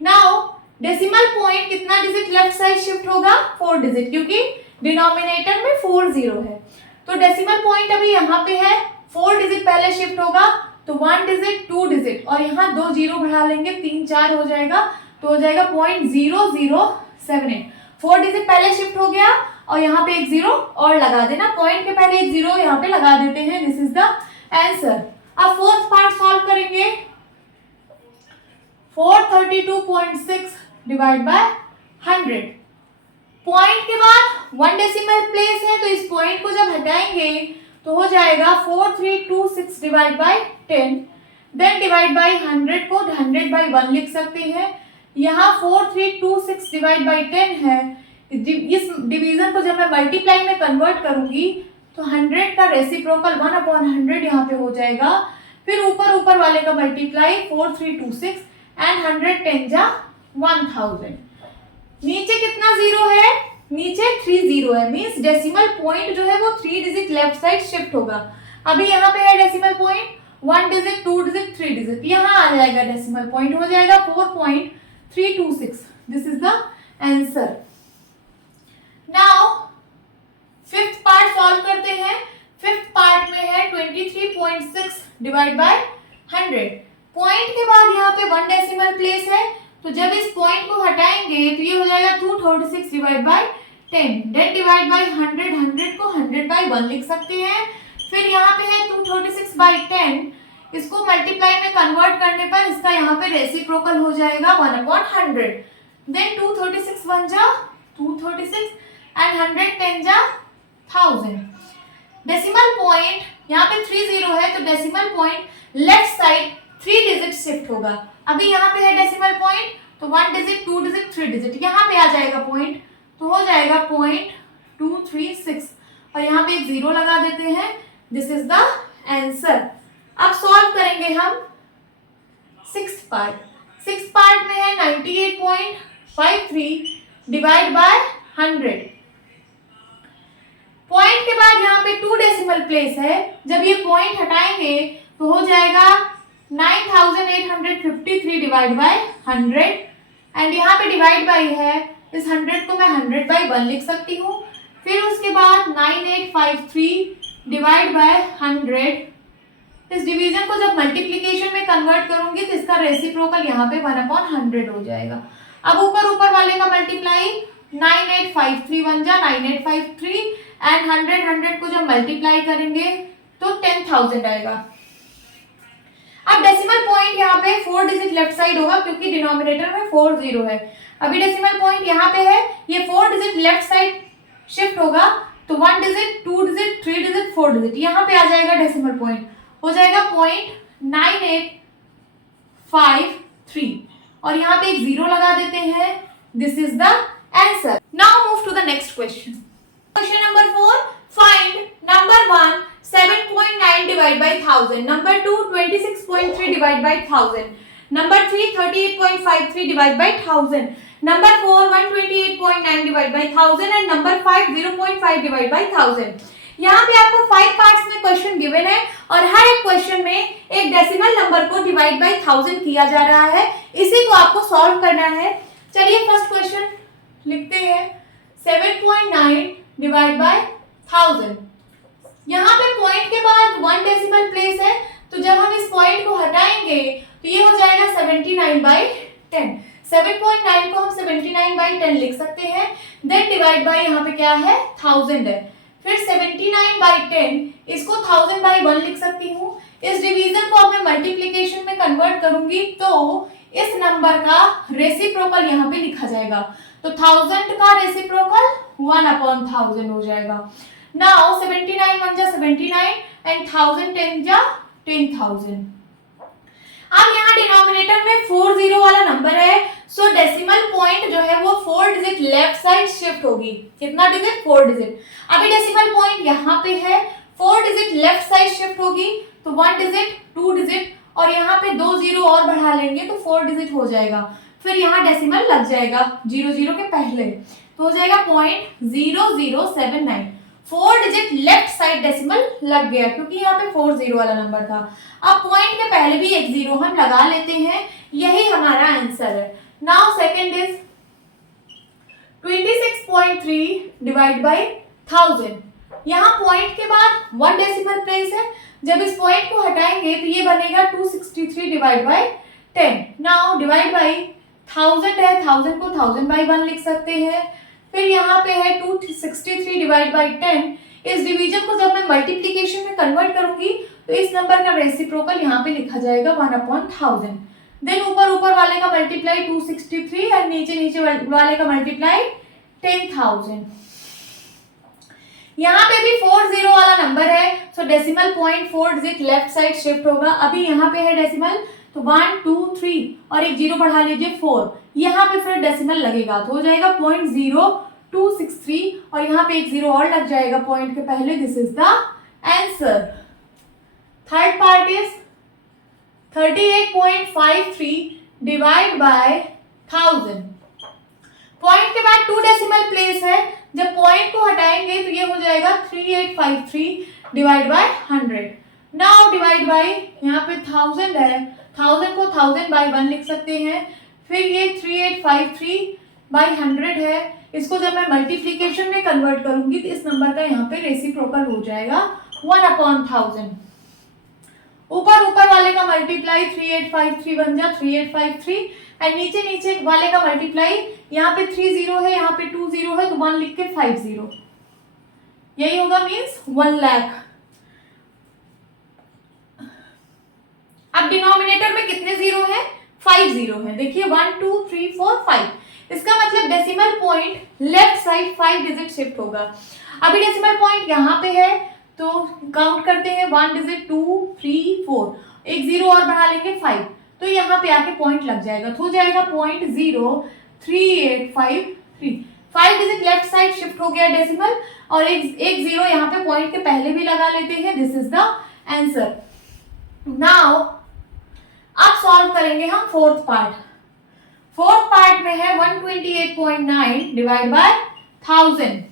नाउ डेसिमल पॉइंट कितना डिजिट लेफ्ट साइड शिफ्ट होगा, 4 डिजिट, क्योंकि डिनोमिनेटर में 4 0 है, तो डेसिमल पॉइंट अभी यहाँ पे है, 4 डिजिट पहले शिफ्ट होगा, तो 1 डिजिट 2 डिजिट और यहाँ 2 0 बढ़ा लेंगे, 3 4 हो जाएगा, तो हो जाएगा 0.0078। 4 डिजिट पहले शिफ्ट हो गया और यहाँ पे एक 0 और लगा देना, पॉइंट के पहले एक 0 यहाँ पे लगा देते हैं। This is the answer. अब फोर्थ पार्ट सॉल्व करेंगे। 432.6 डिवाइड बाय 100। पॉइंट के बाद 1 डेसिमल प्लेस है, तो इस पॉइंट को जब हटाएंगे तो हो जाएगा 4326 divide by 10। Then divide by 100 को 100 बाय 1 लिख सकते हैं। यहाँ 4326 डिवाइड बाई 10 है। इस डिवीजन को जब मैं मल्टीप्लाई में कन्वर्ट करूंगी तो 100 का रेसिप्रोकल 1/100 यहाँ पे हो जाएगा। फिर ऊपर वाले का मल्टीप्लाई 4326 एंड 100 10 जा 1000। नीचे कितना जीरो है? नीचे 3 जीरो है, मींस डेसिमल पॉइंट जो है वो 3 डिजिट लेफ्ट साइड शिफ्ट होगा। अभी यहाँ पे है decimal point 1 digit 2 digit 3 digit, यहाँ आ जाएगा डेसिमल पॉइंट, हो जाएगा 4.326। This is the answer. Now fifth part solve करते हैं। फिफ्थ पार्ट में है 23.6 डिवाइड बाय 100। पॉइंट के बाद यहाँ पे 1 डेसिमल प्लेस है, तो जब इस पॉइंट को हटाएंगे तो ये हो जाएगा 236 divide by 10। Then divide by 100, 100 को 100 बाय 1 लिख सकते हैं। फिर यहाँ पे है 236 बाय 10, इसको मल्टीप्लाई में कन्वर्ट करने पर इसका यहाँ पे रेसिप्रोकल हो जाएगा 1/100। देन 236 1 जा 236 एंड 100 10 जा 1000। डेसिमल पॉइंट यहाँ पे 3 जीरो है, तो decimal point left side 3 digit shift होगा। अभी यहाँ पे है डेसिमल पॉइंट, तो 1 डिजिट 2 डिजिट 3 डिजिट यहाँ पे आ जाएगा पॉइंट, तो हो जाएगा 0.236 और यहाँ पे एक जीरो लगा देते हैं। This is the answer. अब सॉल्व करेंगे हम सिक्स्थ पार्ट। सिक्स्थ पार्ट में है 98.53 डिवाइड बाय 100। पॉइंट के बाद यहाँ पे 2 डेसिमल प्लेस है, जब ये पॉइंट हटाएंगे तो हो जाएगा 9853 डिवाइड बाय 100 एंड यहाँ पे डिवाइड बाय है, इस 100 को मैं 100 बाय 1 लिख सकती हूँ। फिर उसके बाद 9853 डिवाइड बाय 100। इस डिवीजन को जब मल्टीप्लिकेशन में कन्वर्ट करूंगी तो इसका रेसिप्रोकल यहाँ पे 1/100 हो जाएगा। अब ऊपर वाले का मल्टीप्लाई 9853 1 जा 9853 एंड 100 को जब मल्टीप्लाई करेंगे तो 10,000 आएगा। अब डेसिमल पॉइंट यहाँ पे 4 डिजिट लेफ्ट साइड होगा क्योंकि डिनोमिनेटर में 4 जीरो है। अभी डेसिमल पॉइंट यहाँ पे है, ये 4 डिजिट लेफ्ट साइड शिफ्ट होगा, तो 1 डिजिट 2 डिजिट 3 डिजिट 4 डिजिट यहाँ पे आ जाएगा डेसिमल पॉइंट, हो जाएगा 0.9853 और यहाँ पे एक जीरो लगा देते हैं। This is the answer. Now move to the next question. Question number 4, find number 1 7.9 divide by 1000, number 2 26.3 divide by 1000, number 3 38.53 divide by 1000, number 4 128.9 divide by 1000 and number 5 0.5 divide by 1000। यहाँ पे आपको 5 पार्ट्स में question given है और हर एक question में एक decimal number को डिवाइड बाय 1000 किया जा रहा है, इसी को आपको सॉल्व करना है। चलिए फर्स्ट क्वेश्चन लिखते हैं। 7.9 डिवाइड बाय 1000। यहाँ पे पॉइंट के बाद 1 डेसिमल प्लेस है, तो जब हम इस पॉइंट को हटाएंगे तो ये हो जाएगा 79 बाय 10। 7.9 को हम 79 बाय 10 लिख सकते हैं। देन डिवाइड बाय यहाँ पे क्या है 1000 है। फिर 79 बाय 10 इसको 1000 बाय 1 लिख सकती हूँ। इस डिवीजन को अब मैं मल्टीप्लिकेशन में कन्वर्ट करूंगी तो इस नंबर का रेसिप्रोकल यहाँ पे लिखा जाएगा, तो 1000 का रेसिप्रोकल 1/1000 हो जाएगा। नाउ 79 1 जा 79 एंड 1000 10 जा 10,000। अब यहाँ डिनोमिनेटर में 4 जीरो वाला नंबर है, सो डेसिमल पॉइंट जो है वो 4 डिजिट लेफ्ट साइड शिफ्ट होगी। कितना डिजिट? 4 डिजिट। अभी डेसिमल पॉइंट यहाँ पे है, 4 डिजिट लेफ्ट साइड शिफ्ट होगी, तो 1 डिजिट 2 डिजिट और यहाँ पे 2 जीरो और बढ़ा लेंगे तो 4 डिजिट हो जाएगा। फिर यहाँ डेसिमल लग जाएगा 0 के पहले, तो हो जाएगा 0.0079। 4 डिजिट लेफ्ट साइड डेसिमल लग गया क्योंकि यहाँ पे 4 जीरो वाला नंबर था। अब पॉइंट के पहले भी एक जीरो हम लगा लेते हैं, यही हमारा आंसर है। Now second is 26.3 divide by 1000। यहाँ पॉइंट के बाद 1 डेसिमल प्लेस है, जब इस पॉइंट को हटाएंगे तो ये बनेगा 263 divide by 10। Now divide by 1000 है, 1000 को 1000 बाय 1 लिख सकते हैं। फिर यहाँ पे है 263 डिवाइड बाय 10। इस डिवीजन को जब मैं मल्टीप्लिकेशन में कन्वर्ट करूंगी तो इस नंबर का रेसिप्रोकल यहाँ पे लिखा जाएगा 1/1000। देन ऊपर वाले का मल्टीप्लाई 263 और नीचे वाले का मल्टीप्लाई 10,000। यहाँ पे भी 4 जीरो वाला नंबर है, सो decimal point 4 digit left side shift होगा। अभी यहाँ पे है डेसिमल तो 1 2 3 और एक 0 बढ़ा लीजिए 4, यहाँ पे फिर डेसिमल लगेगा तो हो जाएगा 0.0263 और यहाँ पे एक 0 और लग जाएगा पॉइंट के पहले। This is the answer. Third part is 38.53 divide by 1000। Point के बाद 2 डेसिमल प्लेस है, जब पॉइंट को हटाएंगे तो ये हो जाएगा 3853 divide by 100। Now divide by, यहाँ पे 1000 है, 1000 को 1000 बाय 1 लिख सकते हैं। फिर ये 3853 बाय 100 है, इसको जब मैं मल्टीप्लीकेशन में कन्वर्ट करूंगी तो इस नंबर का यहाँ पे रेसिप्रोकल हो जाएगा 1/1000। ऊपर वाले का मल्टीप्लाई 3853 बन जा 3853 एंड नीचे वाले का मल्टीप्लाई, यहाँ पे 30 है, यहाँ पे 20 है, तो 1 लिख के 50, यही होगा, मीन्स 1 लाख। अब डिनोमिनेटर में कितने 0 है? 5 0 है। देखिए 1 2 3 4 5, इसका मतलब decimal point left side 5 digit shift होगा। अभी डेसिमल पॉइंट यहाँ पे है तो काउंट करते हैं 1 डिजिट 2 3 4, एक 0 और बढ़ा लेंगे 5, तो यहाँ पे आके पॉइंट लग जाएगा तो हो जाएगा 0.03853। 5 डिजिट लेफ्ट साइड शिफ्ट हो गया डेसिमल और एक 0 यहाँ पे पॉइंट के पहले भी लगा लेते हैं। This is the answer. Now अब सॉल्व करेंगे हम फोर्थ पार्ट। फोर्थ पार्ट में है 128.9 डिवाइड बाय 1000।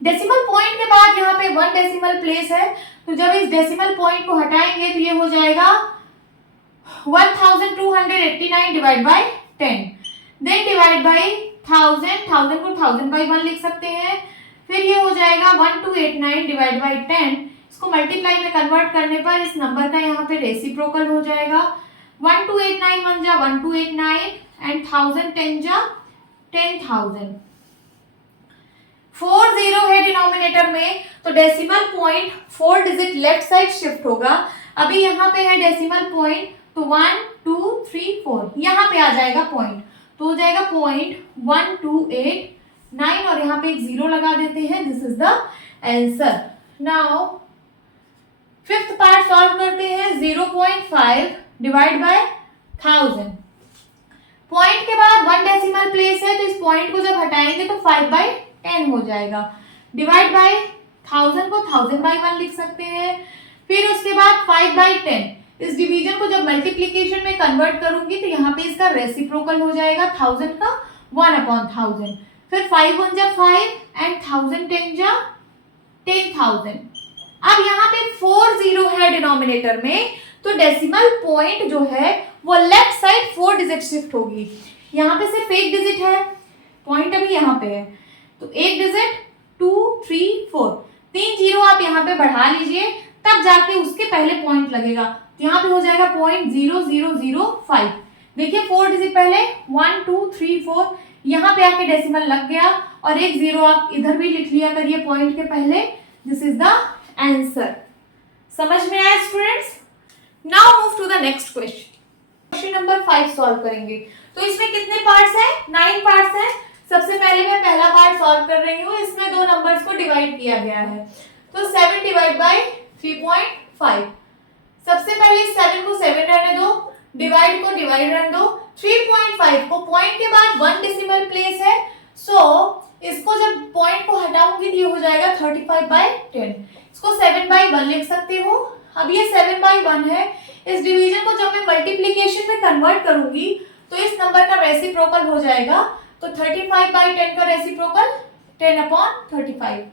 डेसिमल पॉइंट के बाद यहाँ पे 1 डेसिमल प्लेस है, तो जब इस डेसिमल पॉइंट को हटाएंगे तो ये हो जाएगा 1289 divide by 10। Then divide by 1000 को 1000 बाय 1 लिख सकते हैं। फिर ये हो जाएगा 1289 डिवाइड बाय 10, इसको मल्टीप्लाई में कन्वर्ट करने पर इस नंबर का यहाँ पे रेसिप्रोकल हो जाएगा। 1289 1 जा 1289 एंड 1000 10 जा 10,000। 4 0 है डिनोमिनेटर में, तो decimal point 4 digit left side shift होगा। अभी यहाँ पे है डेसिमल पॉइंट, तो 1 2 3 4 यहाँ पे आ जाएगा पॉइंट, तो हो जाएगा 0.1289 और यहाँ पे एक 0 लगा देते हैं। This is the answer. Now fifth part solve करते हैं। 0.5 डिवाइड बाय 1000। पॉइंट के बाद 1 डेसिमल प्लेस है, तो इस पॉइंट को जब हटाएंगे तो 5/10 हो जाएगा। डिवाइड बाय 1000 को 1000 बाय 1 लिख सकते हैं। फिर उसके बाद 5/10, इस डिवीजन को जब मल्टीप्लीकेशन में कन्वर्ट करूंगी तो यहाँ पे इसका रेसिप्रोकल हो जाएगा 1000 का 1/1000। फिर 5 1 जा 5 एंड 1000 10 जा 10,000। अब यहाँ पे 4 0 है डिनोमिनेटर में, तो डेसिमल पॉइंट जो है वो लेफ्ट साइड 4 डिजिट शिफ्ट होगी। यहाँ पे सिर्फ एक डिजिट है, पॉइंट अभी यहाँ पे है, तो एक डिजिट 2 3 4, 3 0 आप यहाँ पे बढ़ा लीजिए, तब जाके उसके पहले पॉइंट लगेगा। तो यहाँ पे हो जाएगा 0.0005। देखिए 4 डिजिट पहले 1 2 3 4, यहाँ पे आके डेसिमल लग गया और एक 0 आप इधर भी लिख लिया करिए पॉइंट के पहले। This is the answer. समझ में आया students? Now move to the next question. Question number 5 solve करेंगे। तो इसमें कितने पार्ट्स हैं? 9 पार्ट्स हैं। सबसे पहले मैं पहला पार्ट सॉल्व कर रही हूँ। इसमें दो नंबर्स को डिवाइड किया गया है, तो 7 डिवाइड बाय 3.5। सबसे पहले 7 को 7 रहने दो, डिवाइड को डिवाइड रहने दो। 3.5 को पॉइंट के बाद 1 डेसिमल प्लेस है, सो इसको जब पॉइंट को हटाऊंगी तो ये हो जाएगा 35/10। इसको 7/1 लिख सकती हूँ। अब ये 7/1 है, इस डिवीजन को जब मैं मल्टीप्लीकेशन में कन्वर्ट करूंगी तो इस नंबर का रेसिप्रोकल हो जाएगा, तो 35/10 का रेसिप्रोकल 10/35।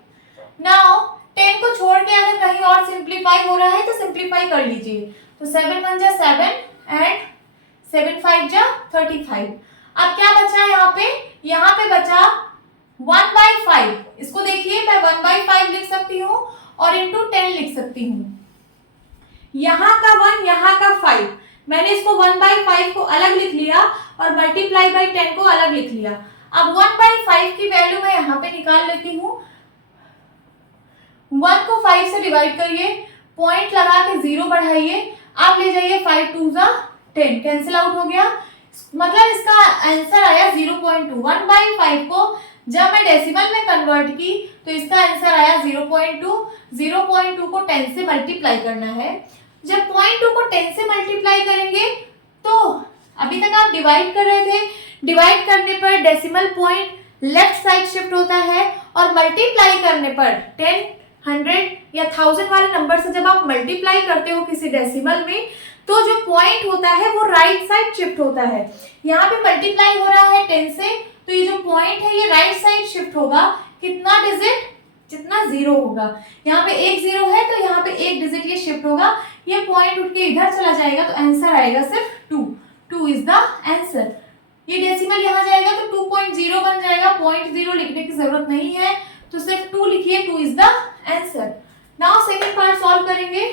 नाउ 10 को छोड़ के अगर कहीं और सिंप्लीफाई हो रहा है तो सिंप्लीफाई कर लीजिए। तो 7 1 जा 7 एंड 7 5 जा 35। अब क्या बचा यहाँ पे बचा 1/5। इसको देखिए मैं 1/5 लिख सकती हूँ और इंटू 10 लिख सकती हूँ। यहाँ का 1 यहाँ का 5, मैंने इसको 1/5 को अलग लिख लिया और मल्टीप्लाई बाय 10 को अलग लिख लिया। अब 1/5 की वैल्यू मैं यहाँ पे निकाल लेती हूँ। 1 को 5 से डिवाइड करिए, पॉइंट लगा के 0 बढ़ाइए, आप ले जाइए 5 2 जा 10, कैंसिल आउट हो गया। मतलब इसका आंसर आया 0.2। 1/5 को जब मैं डेसिमल में कन्वर्ट की तो इसका आंसर आया 0.2। 0.2 को 10 से मल्टीप्लाई करना है। जब 0.2 को 10 से मल्टीप्लाई करेंगे तो अभी तक आप डिवाइड कर रहे थे, डिवाइड करने पर decimal point left side shift होता है और मल्टीप्लाई करने पर 10, 100 या 1000 वाले नंबर से जब आप मल्टीप्लाई करते हो किसी डेसिमल में तो जो पॉइंट होता है वो राइट साइड शिफ्ट होता है। यहाँ पे मल्टीप्लाई हो रहा है 10 से, तो ये जो पॉइंट है ये राइट साइड शिफ्ट होगा। कितना डिजिट? जितना 0 होगा। यहाँ पे एक 0 है तो यहाँ पे एक डिजिट ये शिफ्ट होगा, ये पॉइंट उठ के इधर चला जाएगा तो आंसर आएगा सिर्फ 2। 2 इज द आंसर। ये डेसिमल यहाँ जाएगा तो 2.0 बन जाएगा, 0.0 लिखने की जरूरत नहीं है तो सिर्फ 2 लिखिए, 2 is the answer. Now second part solve करेंगे।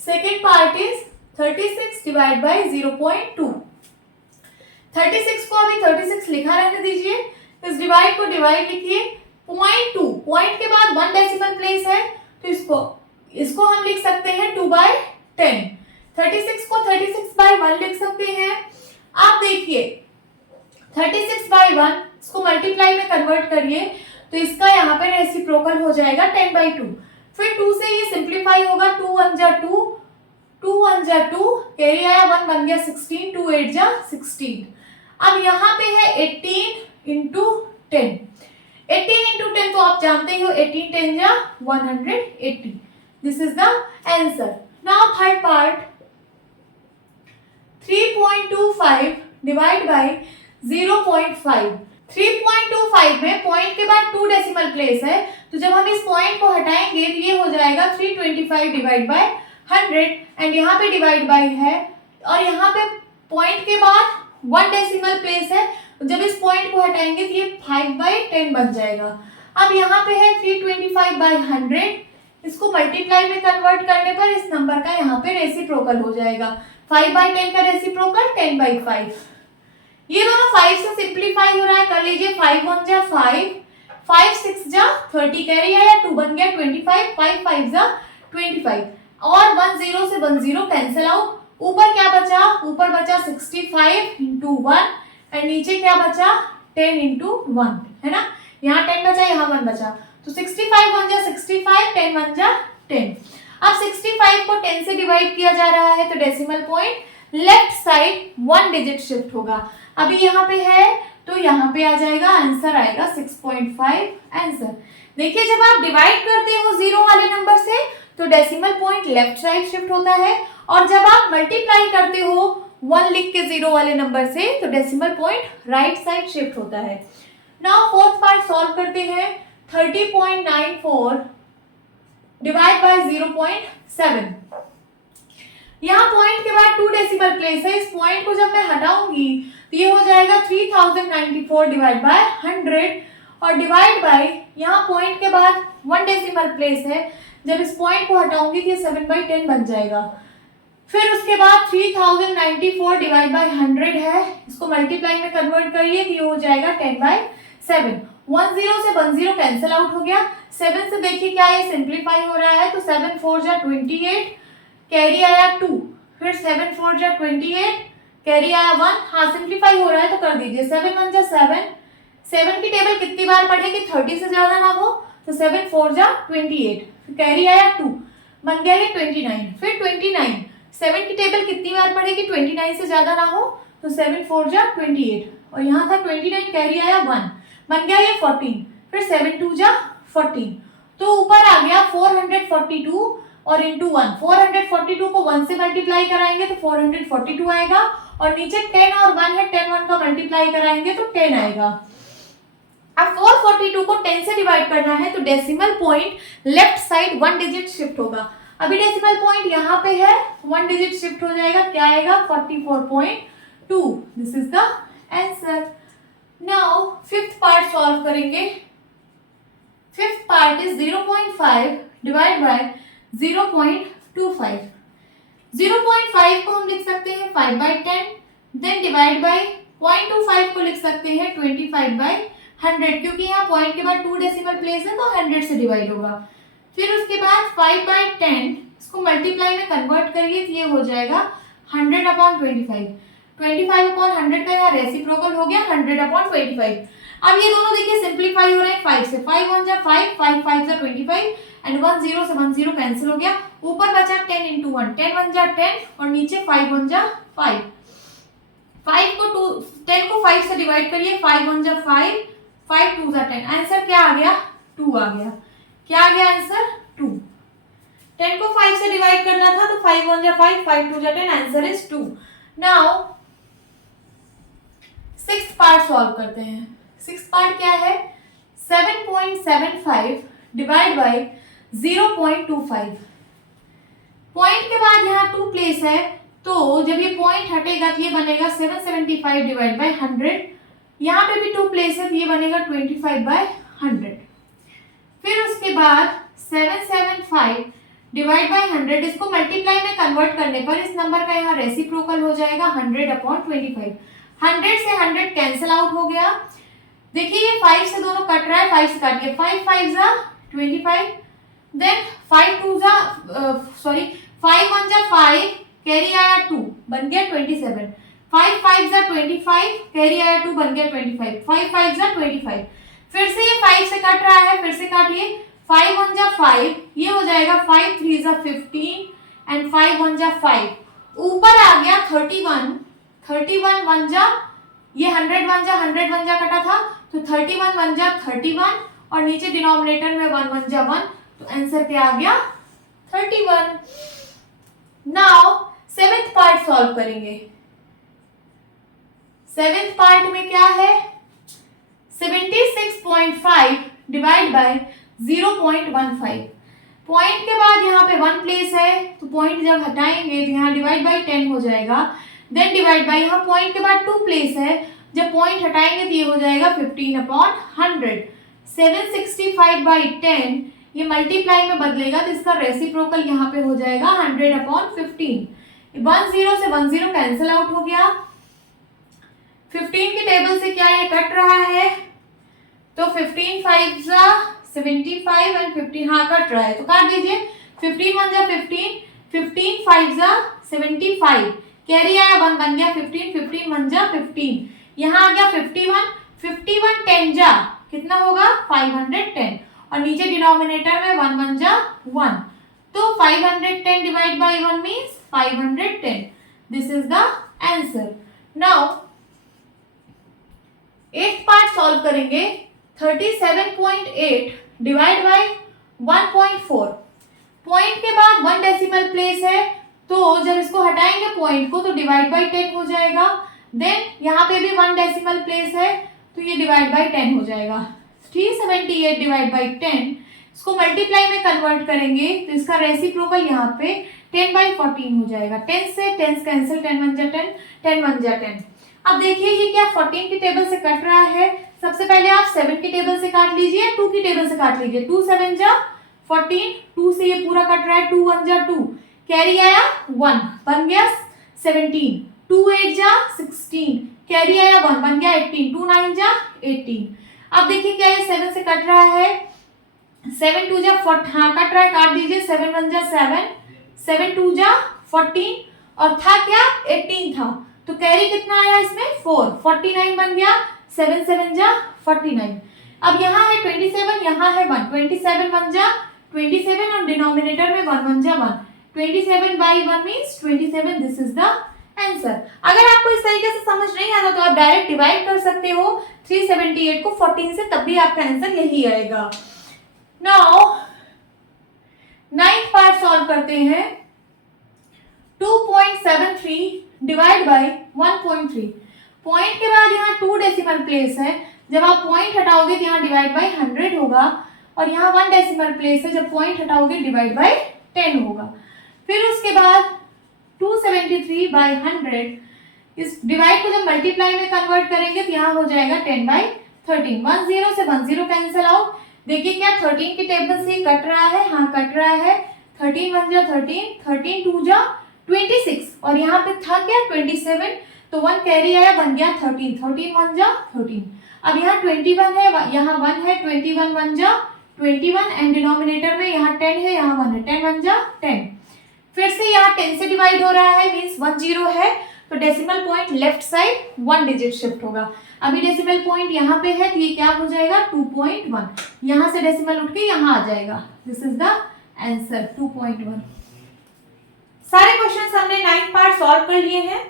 Second part is 36 divide by 0.2। 36 को अभी 36 लिखा रहने दीजिए, इस डिवाइड को डिवाइड लिखिए। 0.2 पॉइंट के बाद 1 डेसिमल प्लेस है तो इसको हम लिख सकते हैं 2/10। 36 को 36/1 लिख सकते हैं। आप देखिए 36/1 इसको मल्टीप्लाई में कन्वर्ट करिए तो इसका यहाँ पे रेसिप्रोकल हो जाएगा 10/2। फिर 2 से ये सिंप्लीफाई होगा, 2 1 जा 2, 2 1 जा 2, कैरी आया 1 बन गया 16, 2 8 जा 16। अब यहाँ पे है 18 इंटू 10। 18 इंटू 10 तो आप जानते ही हो, 18 10 जा 180। This is the answer. Now third part 3.25 divide by 0.5। 3.25 में पॉइंट के बाद 2 डेसिमल प्लेस है तो जब हम इस पॉइंट को हटाएंगे तो ये हो जाएगा 325 डिवाइड बाय 100 एंड यहाँ पे डिवाइड बाय है और यहाँ पे पॉइंट के बाद 1 डेसिमल प्लेस है, जब इस पॉइंट को हटाएंगे तो ये 5/10 बन जाएगा। अब यहाँ पे है 325/100, इसको मल्टीप्लाई में कन्वर्ट करने पर इस नंबर का यहाँ पे रेसिप्रोकल हो जाएगा। 5/10 का रेसिप्रोकल 10/5। ये दोनों 5 से सिंप्लीफाई हो रहा है, कर लीजिए। 5 1 जा 5, 5 6 जा 30, कैरी आया 2 बन गया 25, 5 5 जा 25 और 1 0 से 1 0 कैंसिल आउट। ऊपर क्या बचा? ऊपर बचा 65 इंटू 1 एंड नीचे क्या बचा? 10 इंटू 1, है ना। यहाँ 10 बचा, यहाँ 1 बचा तो 65 1 जा 65, 10 1 जा 10। अब 65 को 10 से डिवाइड किया जा रहा है तो decimal point left side 1 digit shift होगा। अभी यहाँ पे है तो यहाँ पे आ जाएगा, आंसर आएगा 6.5 आंसर। देखिए जब आप डिवाइड करते हो 0 वाले नंबर से तो decimal point left side shift होता है और जब आप मल्टीप्लाई करते हो 1 लिख के 0 वाले नंबर से तो decimal point right side shift होता है। नाउ फोर्थ पार्ट सॉल्व करते हैं। 30.94 डिवाइड बाय 0.7। यहाँ पॉइंट के बाद 2 डेसिमल प्लेस है, इस पॉइंट को जब मैं हटाऊंगी तो ये हो जाएगा 3094 डिवाइड बाय 100 और डिवाइड बाय यहाँ पॉइंट के बाद 1 डेसिमल प्लेस है, जब इस पॉइंट को हटाऊंगी तो ये 7/10 बन जाएगा। फिर उसके बाद 3094 डिवाइड बाय 100 है, इसको मल्टीप्लाई में कन्वर्ट करिए तो ये हो जाएगा 10/7। 1 0 से 1 0 कैंसिल आउट हो गया। 7 से देखिए क्या ये सिंप्लीफाई हो रहा है तो 7 4 जा 28, कैरी आया 2, फिर 7 4 जा 28, कैरी आया 1। हाँ सिंप्लीफाई हो रहा है तो कर दीजिए। 7 1 जा 7, 7 की टेबल कितनी बार पढ़ेगी 30 से ज्यादा ना हो तो 7 4 जा 28, फिर कैरी आया 2, बन गया ये 29, फिर 29। 7 की टेबल कितनी बार पढ़ेगी 29 से ज्यादा ना हो तो 7 4 जा 28 और यहाँ था 29, कैरी आया 1, बन गया ये 14, फिर 7 2 जा 14 तो ऊपर आ गया 442 और इंटू 1। 442 को 1 से मल्टीप्लाई कराएंगे तो 442 आएगा और नीचे 10 और 1 है, 10 1 का मल्टीप्लाई कराएंगे तो 10 आएगा। अब 442 को 10 से डिवाइड करना है तो decimal point left side 1 digit shift होगा। अभी डेसिमल पॉइंट यहाँ पे है, 1 डिजिट शिफ्ट हो जाएगा, क्या आएगा 44.2। This is the answer. Now fifth part solve करेंगे। Fifth part is 0.5 divide by 0.25। 0.5 को हम लिख सकते हैं 5/10, देन डिवाइड बाय 0.25 को लिख सकते हैं 25/100 क्योंकि यहाँ पॉइंट के बाद 2 डेसिमल प्लेस है तो 100 से डिवाइड होगा। फिर उसके बाद 5/10 इसको मल्टीप्लाई में कन्वर्ट करिए तो ये हो जाएगा 100/25। 25/100 का यहाँ रेसिप्रोकल हो गया 100/25। अब ये दोनों देखिए सिंप्लीफाई हो रहे हैं 5 से। 5 1 जा 5, 5 5 जा 25 एंड 1 0 से 1 0 कैंसिल हो गया, ऊपर बचा 10 इंटू 1, 10 1 जा 10 और नीचे 5 1 जा 5, 5 को 2 10 को 5 से डिवाइड करिए, 5 1 जा 5, 5 2 जा 10, आंसर क्या आ गया 2 आ गया। क्या आ गया आंसर 2। 10 को 5 से डिवाइड करना था तो 5 1 जा 5, 5 2 जा 10, answer is 2। Now sixth part solve करते हैं। सिक्स्थ पार्ट क्या है, 7.75 डिवाइड बाय 0.25। पॉइंट के बाद यहाँ 2 प्लेस है, तो जब ये पॉइंट हटेगा तो ये बनेगा 775 डिवाइड बाय 100। यहाँ पे भी 2 प्लेस है तो ये बनेगा 25 बाय 100। फिर उसके बाद 775 डिवाइड बाय 100, इसको मल्टीप्लाई में कन्वर्ट करने पर इस नंबर का यहाँ रेसिप्रोकल हो जाएगा 100/25। 100 से 100 कैंसिल आउट हो गया। देखिए ये 5 से दोनों कट रहा है, 5 से काटिए, 5 5 जा 25, देन 5 2 जा 5 1 जा 5, कैरी आया 2, बन गया 27, 5 5 जा 25, कैरी आया 2, बन गया 25, 5 5 जा 25। फिर से ये 5 से कट रहा है, फिर से काटिए, 5 1 जा 5, ये हो जाएगा 5 3 जा 15 एंड 5 1 जा 5, ऊपर आ गया 31, 31 1 जा, ये 100 1 जा 100 1 जा कटा था तो 31 1 जा 31 और नीचे डिनोमिनेटर में 1 1 जा 1, तो आंसर क्या आ गया 31। नाउ सेवेंथ पार्ट सॉल्व करेंगे। सेवेंथ पार्ट में क्या है, 76.5 डिवाइड बाय 0.15। पॉइंट के बाद यहाँ पे 1 प्लेस है तो पॉइंट जब हटाएंगे तो यहाँ डिवाइड बाय 10 हो जाएगा, देन डिवाइड बाय, यहाँ पॉइंट के बाद 2 प्लेस है, जब पॉइंट हटाएंगे तो ये हो जाएगा 15/100। 765 बाई 10 ये मल्टीप्लाई में बदलेगा तो इसका रेसिप्रोकल यहाँ पे हो जाएगा 100/15। 1 0 से 1 0 कैंसिल आउट हो गया। 15 की टेबल से क्या ये कट रहा है, तो 15 5 जा 75 एंड 15, हाँ कट रहा है तो काट दीजिए, 15 1 जा 15, 15 5 जा 75, कैरी आया 1, बन गया 15, 15 1 जा 15, यहाँ आ गया 51, 51 10 जा कितना होगा 510 और नीचे डिनोमिनेटर में 1 1 जा 1, तो 510 divide by 1 means 510। This is the answer. Now 8th part solve करेंगे। 37.8 डिवाइड बाय 1.4। पॉइंट के बाद 1 डेसिमल प्लेस है तो जब इसको हटाएंगे पॉइंट को तो डिवाइड बाय 10 हो जाएगा, देन यहाँ पे भी 1 डेसिमल प्लेस है तो ये डिवाइड बाय 10 हो जाएगा। 378 डिवाइड बाय 10, इसको मल्टीप्लाई में कन्वर्ट करेंगे तो इसका रेसिप्रोकल यहाँ पे 10/14 हो जाएगा। 10 से 10 कैंसिल, 10 1 जा 10, 10 1 जा 10। अब देखिए ये क्या 14 की टेबल से कट रहा है, सबसे पहले आप 7 की टेबल से काट लीजिए, 2 की टेबल से काट लीजिए। 2 7 जा 14, 2 से ये पूरा कट रहा है, 2 1 जा 2, कैरी आया 1, बन गया 17, 2 8 जा 16, कैरी आया 1, बन गया 18, 2 9 जा 18। अब देखिए क्या ये 7 से कट रहा है, 7 2 जा 4, हाँ कट रहा है, काट दीजिए, 7 1 जा 7, 7 2 जा 14 और था क्या 18 था तो कैरी कितना आया इसमें 4, 49 बन गया, 7 7 जा 49। अब यहाँ है 27, यहाँ है 1, 27 1 जा 27 और डिनोमिनेटर में 1 1 जा 1, 27 by 1 means 27। This is the answer. अगर आपको इस तरीके से समझ नहीं आता तो आप डायरेक्ट डिवाइड कर सकते हो 378 को 14 से, तब भी आपका आंसर यही आएगा। नाउ 9th पार्ट सॉल्व करते हैं। 2.73 डिवाइड बाय 1.3। पॉइंट के बाद यहाँ 2 डेसिमल प्लेस है, जब आप पॉइंट हटाओगे तो यहाँ डिवाइड बाय 100 होगा और यहाँ 1 डेसिमल प्लेस है, जब पॉइंट हटाओगे डिवाइड बाय 10 होगा। फिर उसके बाद 273 बाय 100, इस डिवाइड को जब मल्टीप्लाई में कन्वर्ट करेंगे तो यहाँ हो जाएगा 10/13। 1 0 से 1 0 कैंसिल आउट। देखिए क्या 13 की टेबल से कट रहा है, हाँ कट रहा है, 13 1 जा 13, 13 2 जा 26 और यहाँ पे था क्या 27, तो 1 कैरी आया, बन गया 13, 13 1 जा 13। अब यहाँ 21 है, यहाँ 1 है, 21 1 जा 21 एंड डिनोमिनेटर में यहाँ 10 है, यहाँ 1 है, 10 1 जा 10। फिर से यहाँ 10 से डिवाइड हो रहा है मीन्स 1 0 है तो decimal point left side 1 digit shift होगा। अभी डेसिमल पॉइंट यहाँ पे है तो ये क्या हो जाएगा 2.1, यहाँ से डेसिमल उठ के यहाँ आ जाएगा। This is the answer 2.1। सारे क्वेश्चंस हमने 9th पार्ट सॉल्व कर लिए हैं।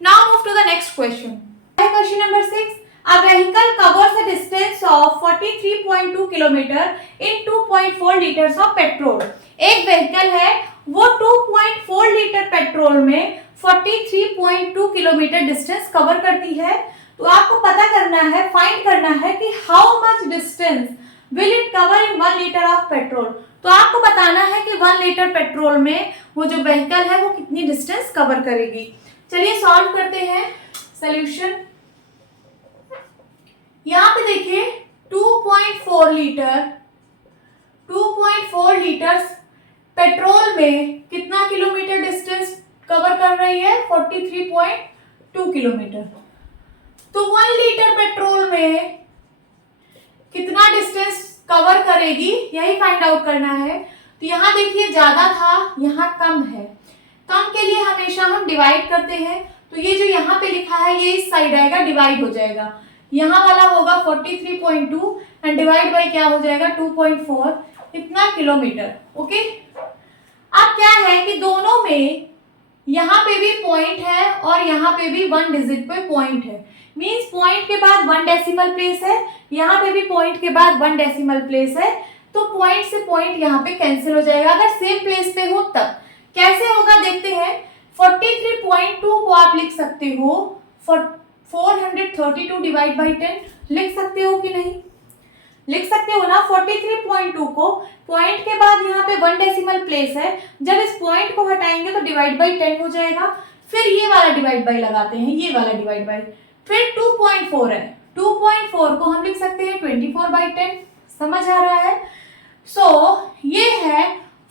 Now move to the next question. Question number 6, a vehicle covers a distance of 43.2 kilometre in 2.4 liters of petrol। एक व्हीकल है वो 2.4 लीटर पेट्रोल में 43.2 किलोमीटर डिस्टेंस कवर करती है। तो आपको पता करना है, फाइंड करना है कि how much distance will it cover in 1 litre of petrol. तो आपको बताना है कि 1 लीटर पेट्रोल में वो जो व्हीकल है वो कितनी डिस्टेंस कवर करेगी। चलिए सॉल्व करते हैं सॉल्यूशन। यहाँ पे देखिए 2.4 लीटर्स पेट्रोल में कितना किलोमीटर डिस्टेंस कवर कर रही है 43.2 किलोमीटर। तो 1 लीटर पेट्रोल में कितना डिस्टेंस कवर करेगी यही फाइंड आउट करना है। तो यहाँ देखिए ज्यादा था, यहाँ कम है। कम के लिए हमेशा हम डिवाइड करते हैं। तो ये जो यहाँ पे लिखा है ये इस साइड आएगा, डिवाइड हो जाएगा। यहाँ वाला होगा 43.2 एंड डिवाइड बाय क्या हो जाएगा 2.4, इतना किलोमीटर। ओके, अब क्या है कि दोनों में यहाँ पे भी पॉइंट है और यहाँ पे भी 1 डिजिट पे पॉइंट है। मींस पॉइंट के बाद 1 डेसिमल प्लेस है, यहाँ पे भी पॉइंट के बाद 1 डेसिमल प्लेस है। तो पॉइंट से पॉइंट यहाँ पे कैंसिल हो जाएगा अगर सेम प्लेस पे हो तब। कैसे होगा देखते हैं। 43.2 को आप लिख सकते हो 432 डिवाइड बाई 10, लिख सकते हो कि नहीं? लिख सकते हो ना। 43.2 को पॉइंट के बाद यहाँ पे 1 डेसिमल प्लेस है, जब इस पॉइंट को हटाएंगे तो डिवाइड बाई 10 हो जाएगा। फिर ये वाला डिवाइड बाई लगाते हैं, ये वाला डिवाइड बाई, फिर 2.4 है। 2.4 को हम लिख सकते हैं 24/10। समझ आ रहा है? ये है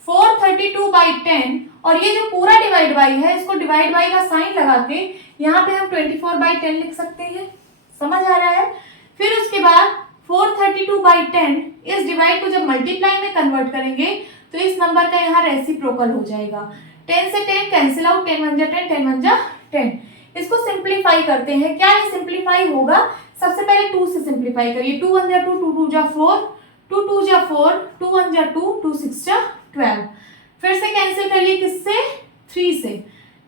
432/10 और ये जो पूरा डिवाइड बाई है इसको डिवाइड बाई का साइन लगा के यहाँ पे हम 24/10 लिख सकते हैं। समझ आ रहा है? फिर उसके बाद 432/10 इस डिवाइड को जब मल्टीप्लाई में कन्वर्ट करेंगे तो इस नंबर का यहाँ रेसिप्रोकल हो जाएगा। 10 से 10 कैंसिल आउट, 10 1 जा 10, 10 1 जा 10। इसको सिंप्लीफाई करते हैं। क्या ये सिंप्लीफाई होगा? सबसे पहले 2 से सिंप्लीफाई करिए। 2 1 जा 2, 2 2 जा 4, 2 2 जा 4, 2 1 जा 2, 2 6 जा 12। फिर से कैंसिल करिए किससे? 3 से।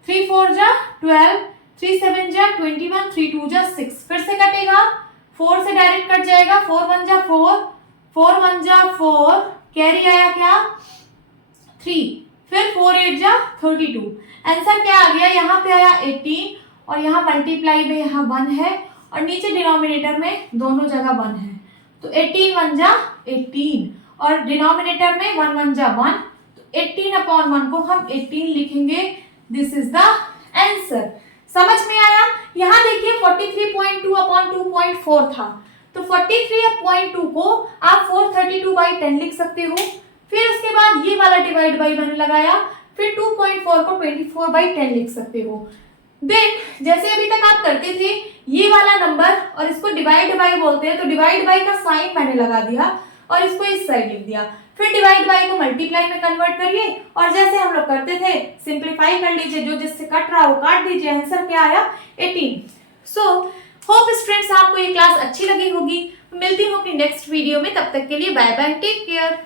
3 4 जा 12, 3 7 जा 21, 3 2 जा 6। फिर से कटेगा, 4 से डायरेक्ट कट जाएगा। 4 1 जा 4, 4 1 जा 4, कैरी आया क्या? 3। फिर 4 8 जा 32। आंसर क्या आ गया? यहाँ पे आया 18 और यहाँ मल्टीप्लाई में यहाँ 1 है और नीचे डिनोमिनेटर में दोनों जगह 1 है। तो 18 1 जा 18 और डिनोमिनेटर में 1 1 जा 1। तो 18/1 को हम 18 लिखेंगे। This is the answer. समझ में आया? यहाँ देखिए 43.2/2.4 था, तो 43.2 को आप 432/10 लिख सकते हो। फिर उसके बाद ये वाला डिवाइड बाई मैंने लगाया, फिर 2.4 को 24/10 लिख सकते हो। देन जैसे अभी तक आप करते थे ये वाला नंबर और इसको डिवाइड बाई बोलते हैं, तो डिवाइड बाई का साइन मैंने लगा दिया और इसको इस साइड लिख दिया। फिर डिवाइड बाई को मल्टीप्लाई में कन्वर्ट करिए और जैसे हम लोग करते थे सिंप्लीफाई कर लीजिए, जो जिससे कट रहा हो काट दीजिए। आंसर क्या आया? 18। होप स्टूडेंट्स आपको ये क्लास अच्छी लगी होगी। मिलती हूँ अपनी नेक्स्ट वीडियो में, तब तक के लिए बाय बाय, टेक केयर।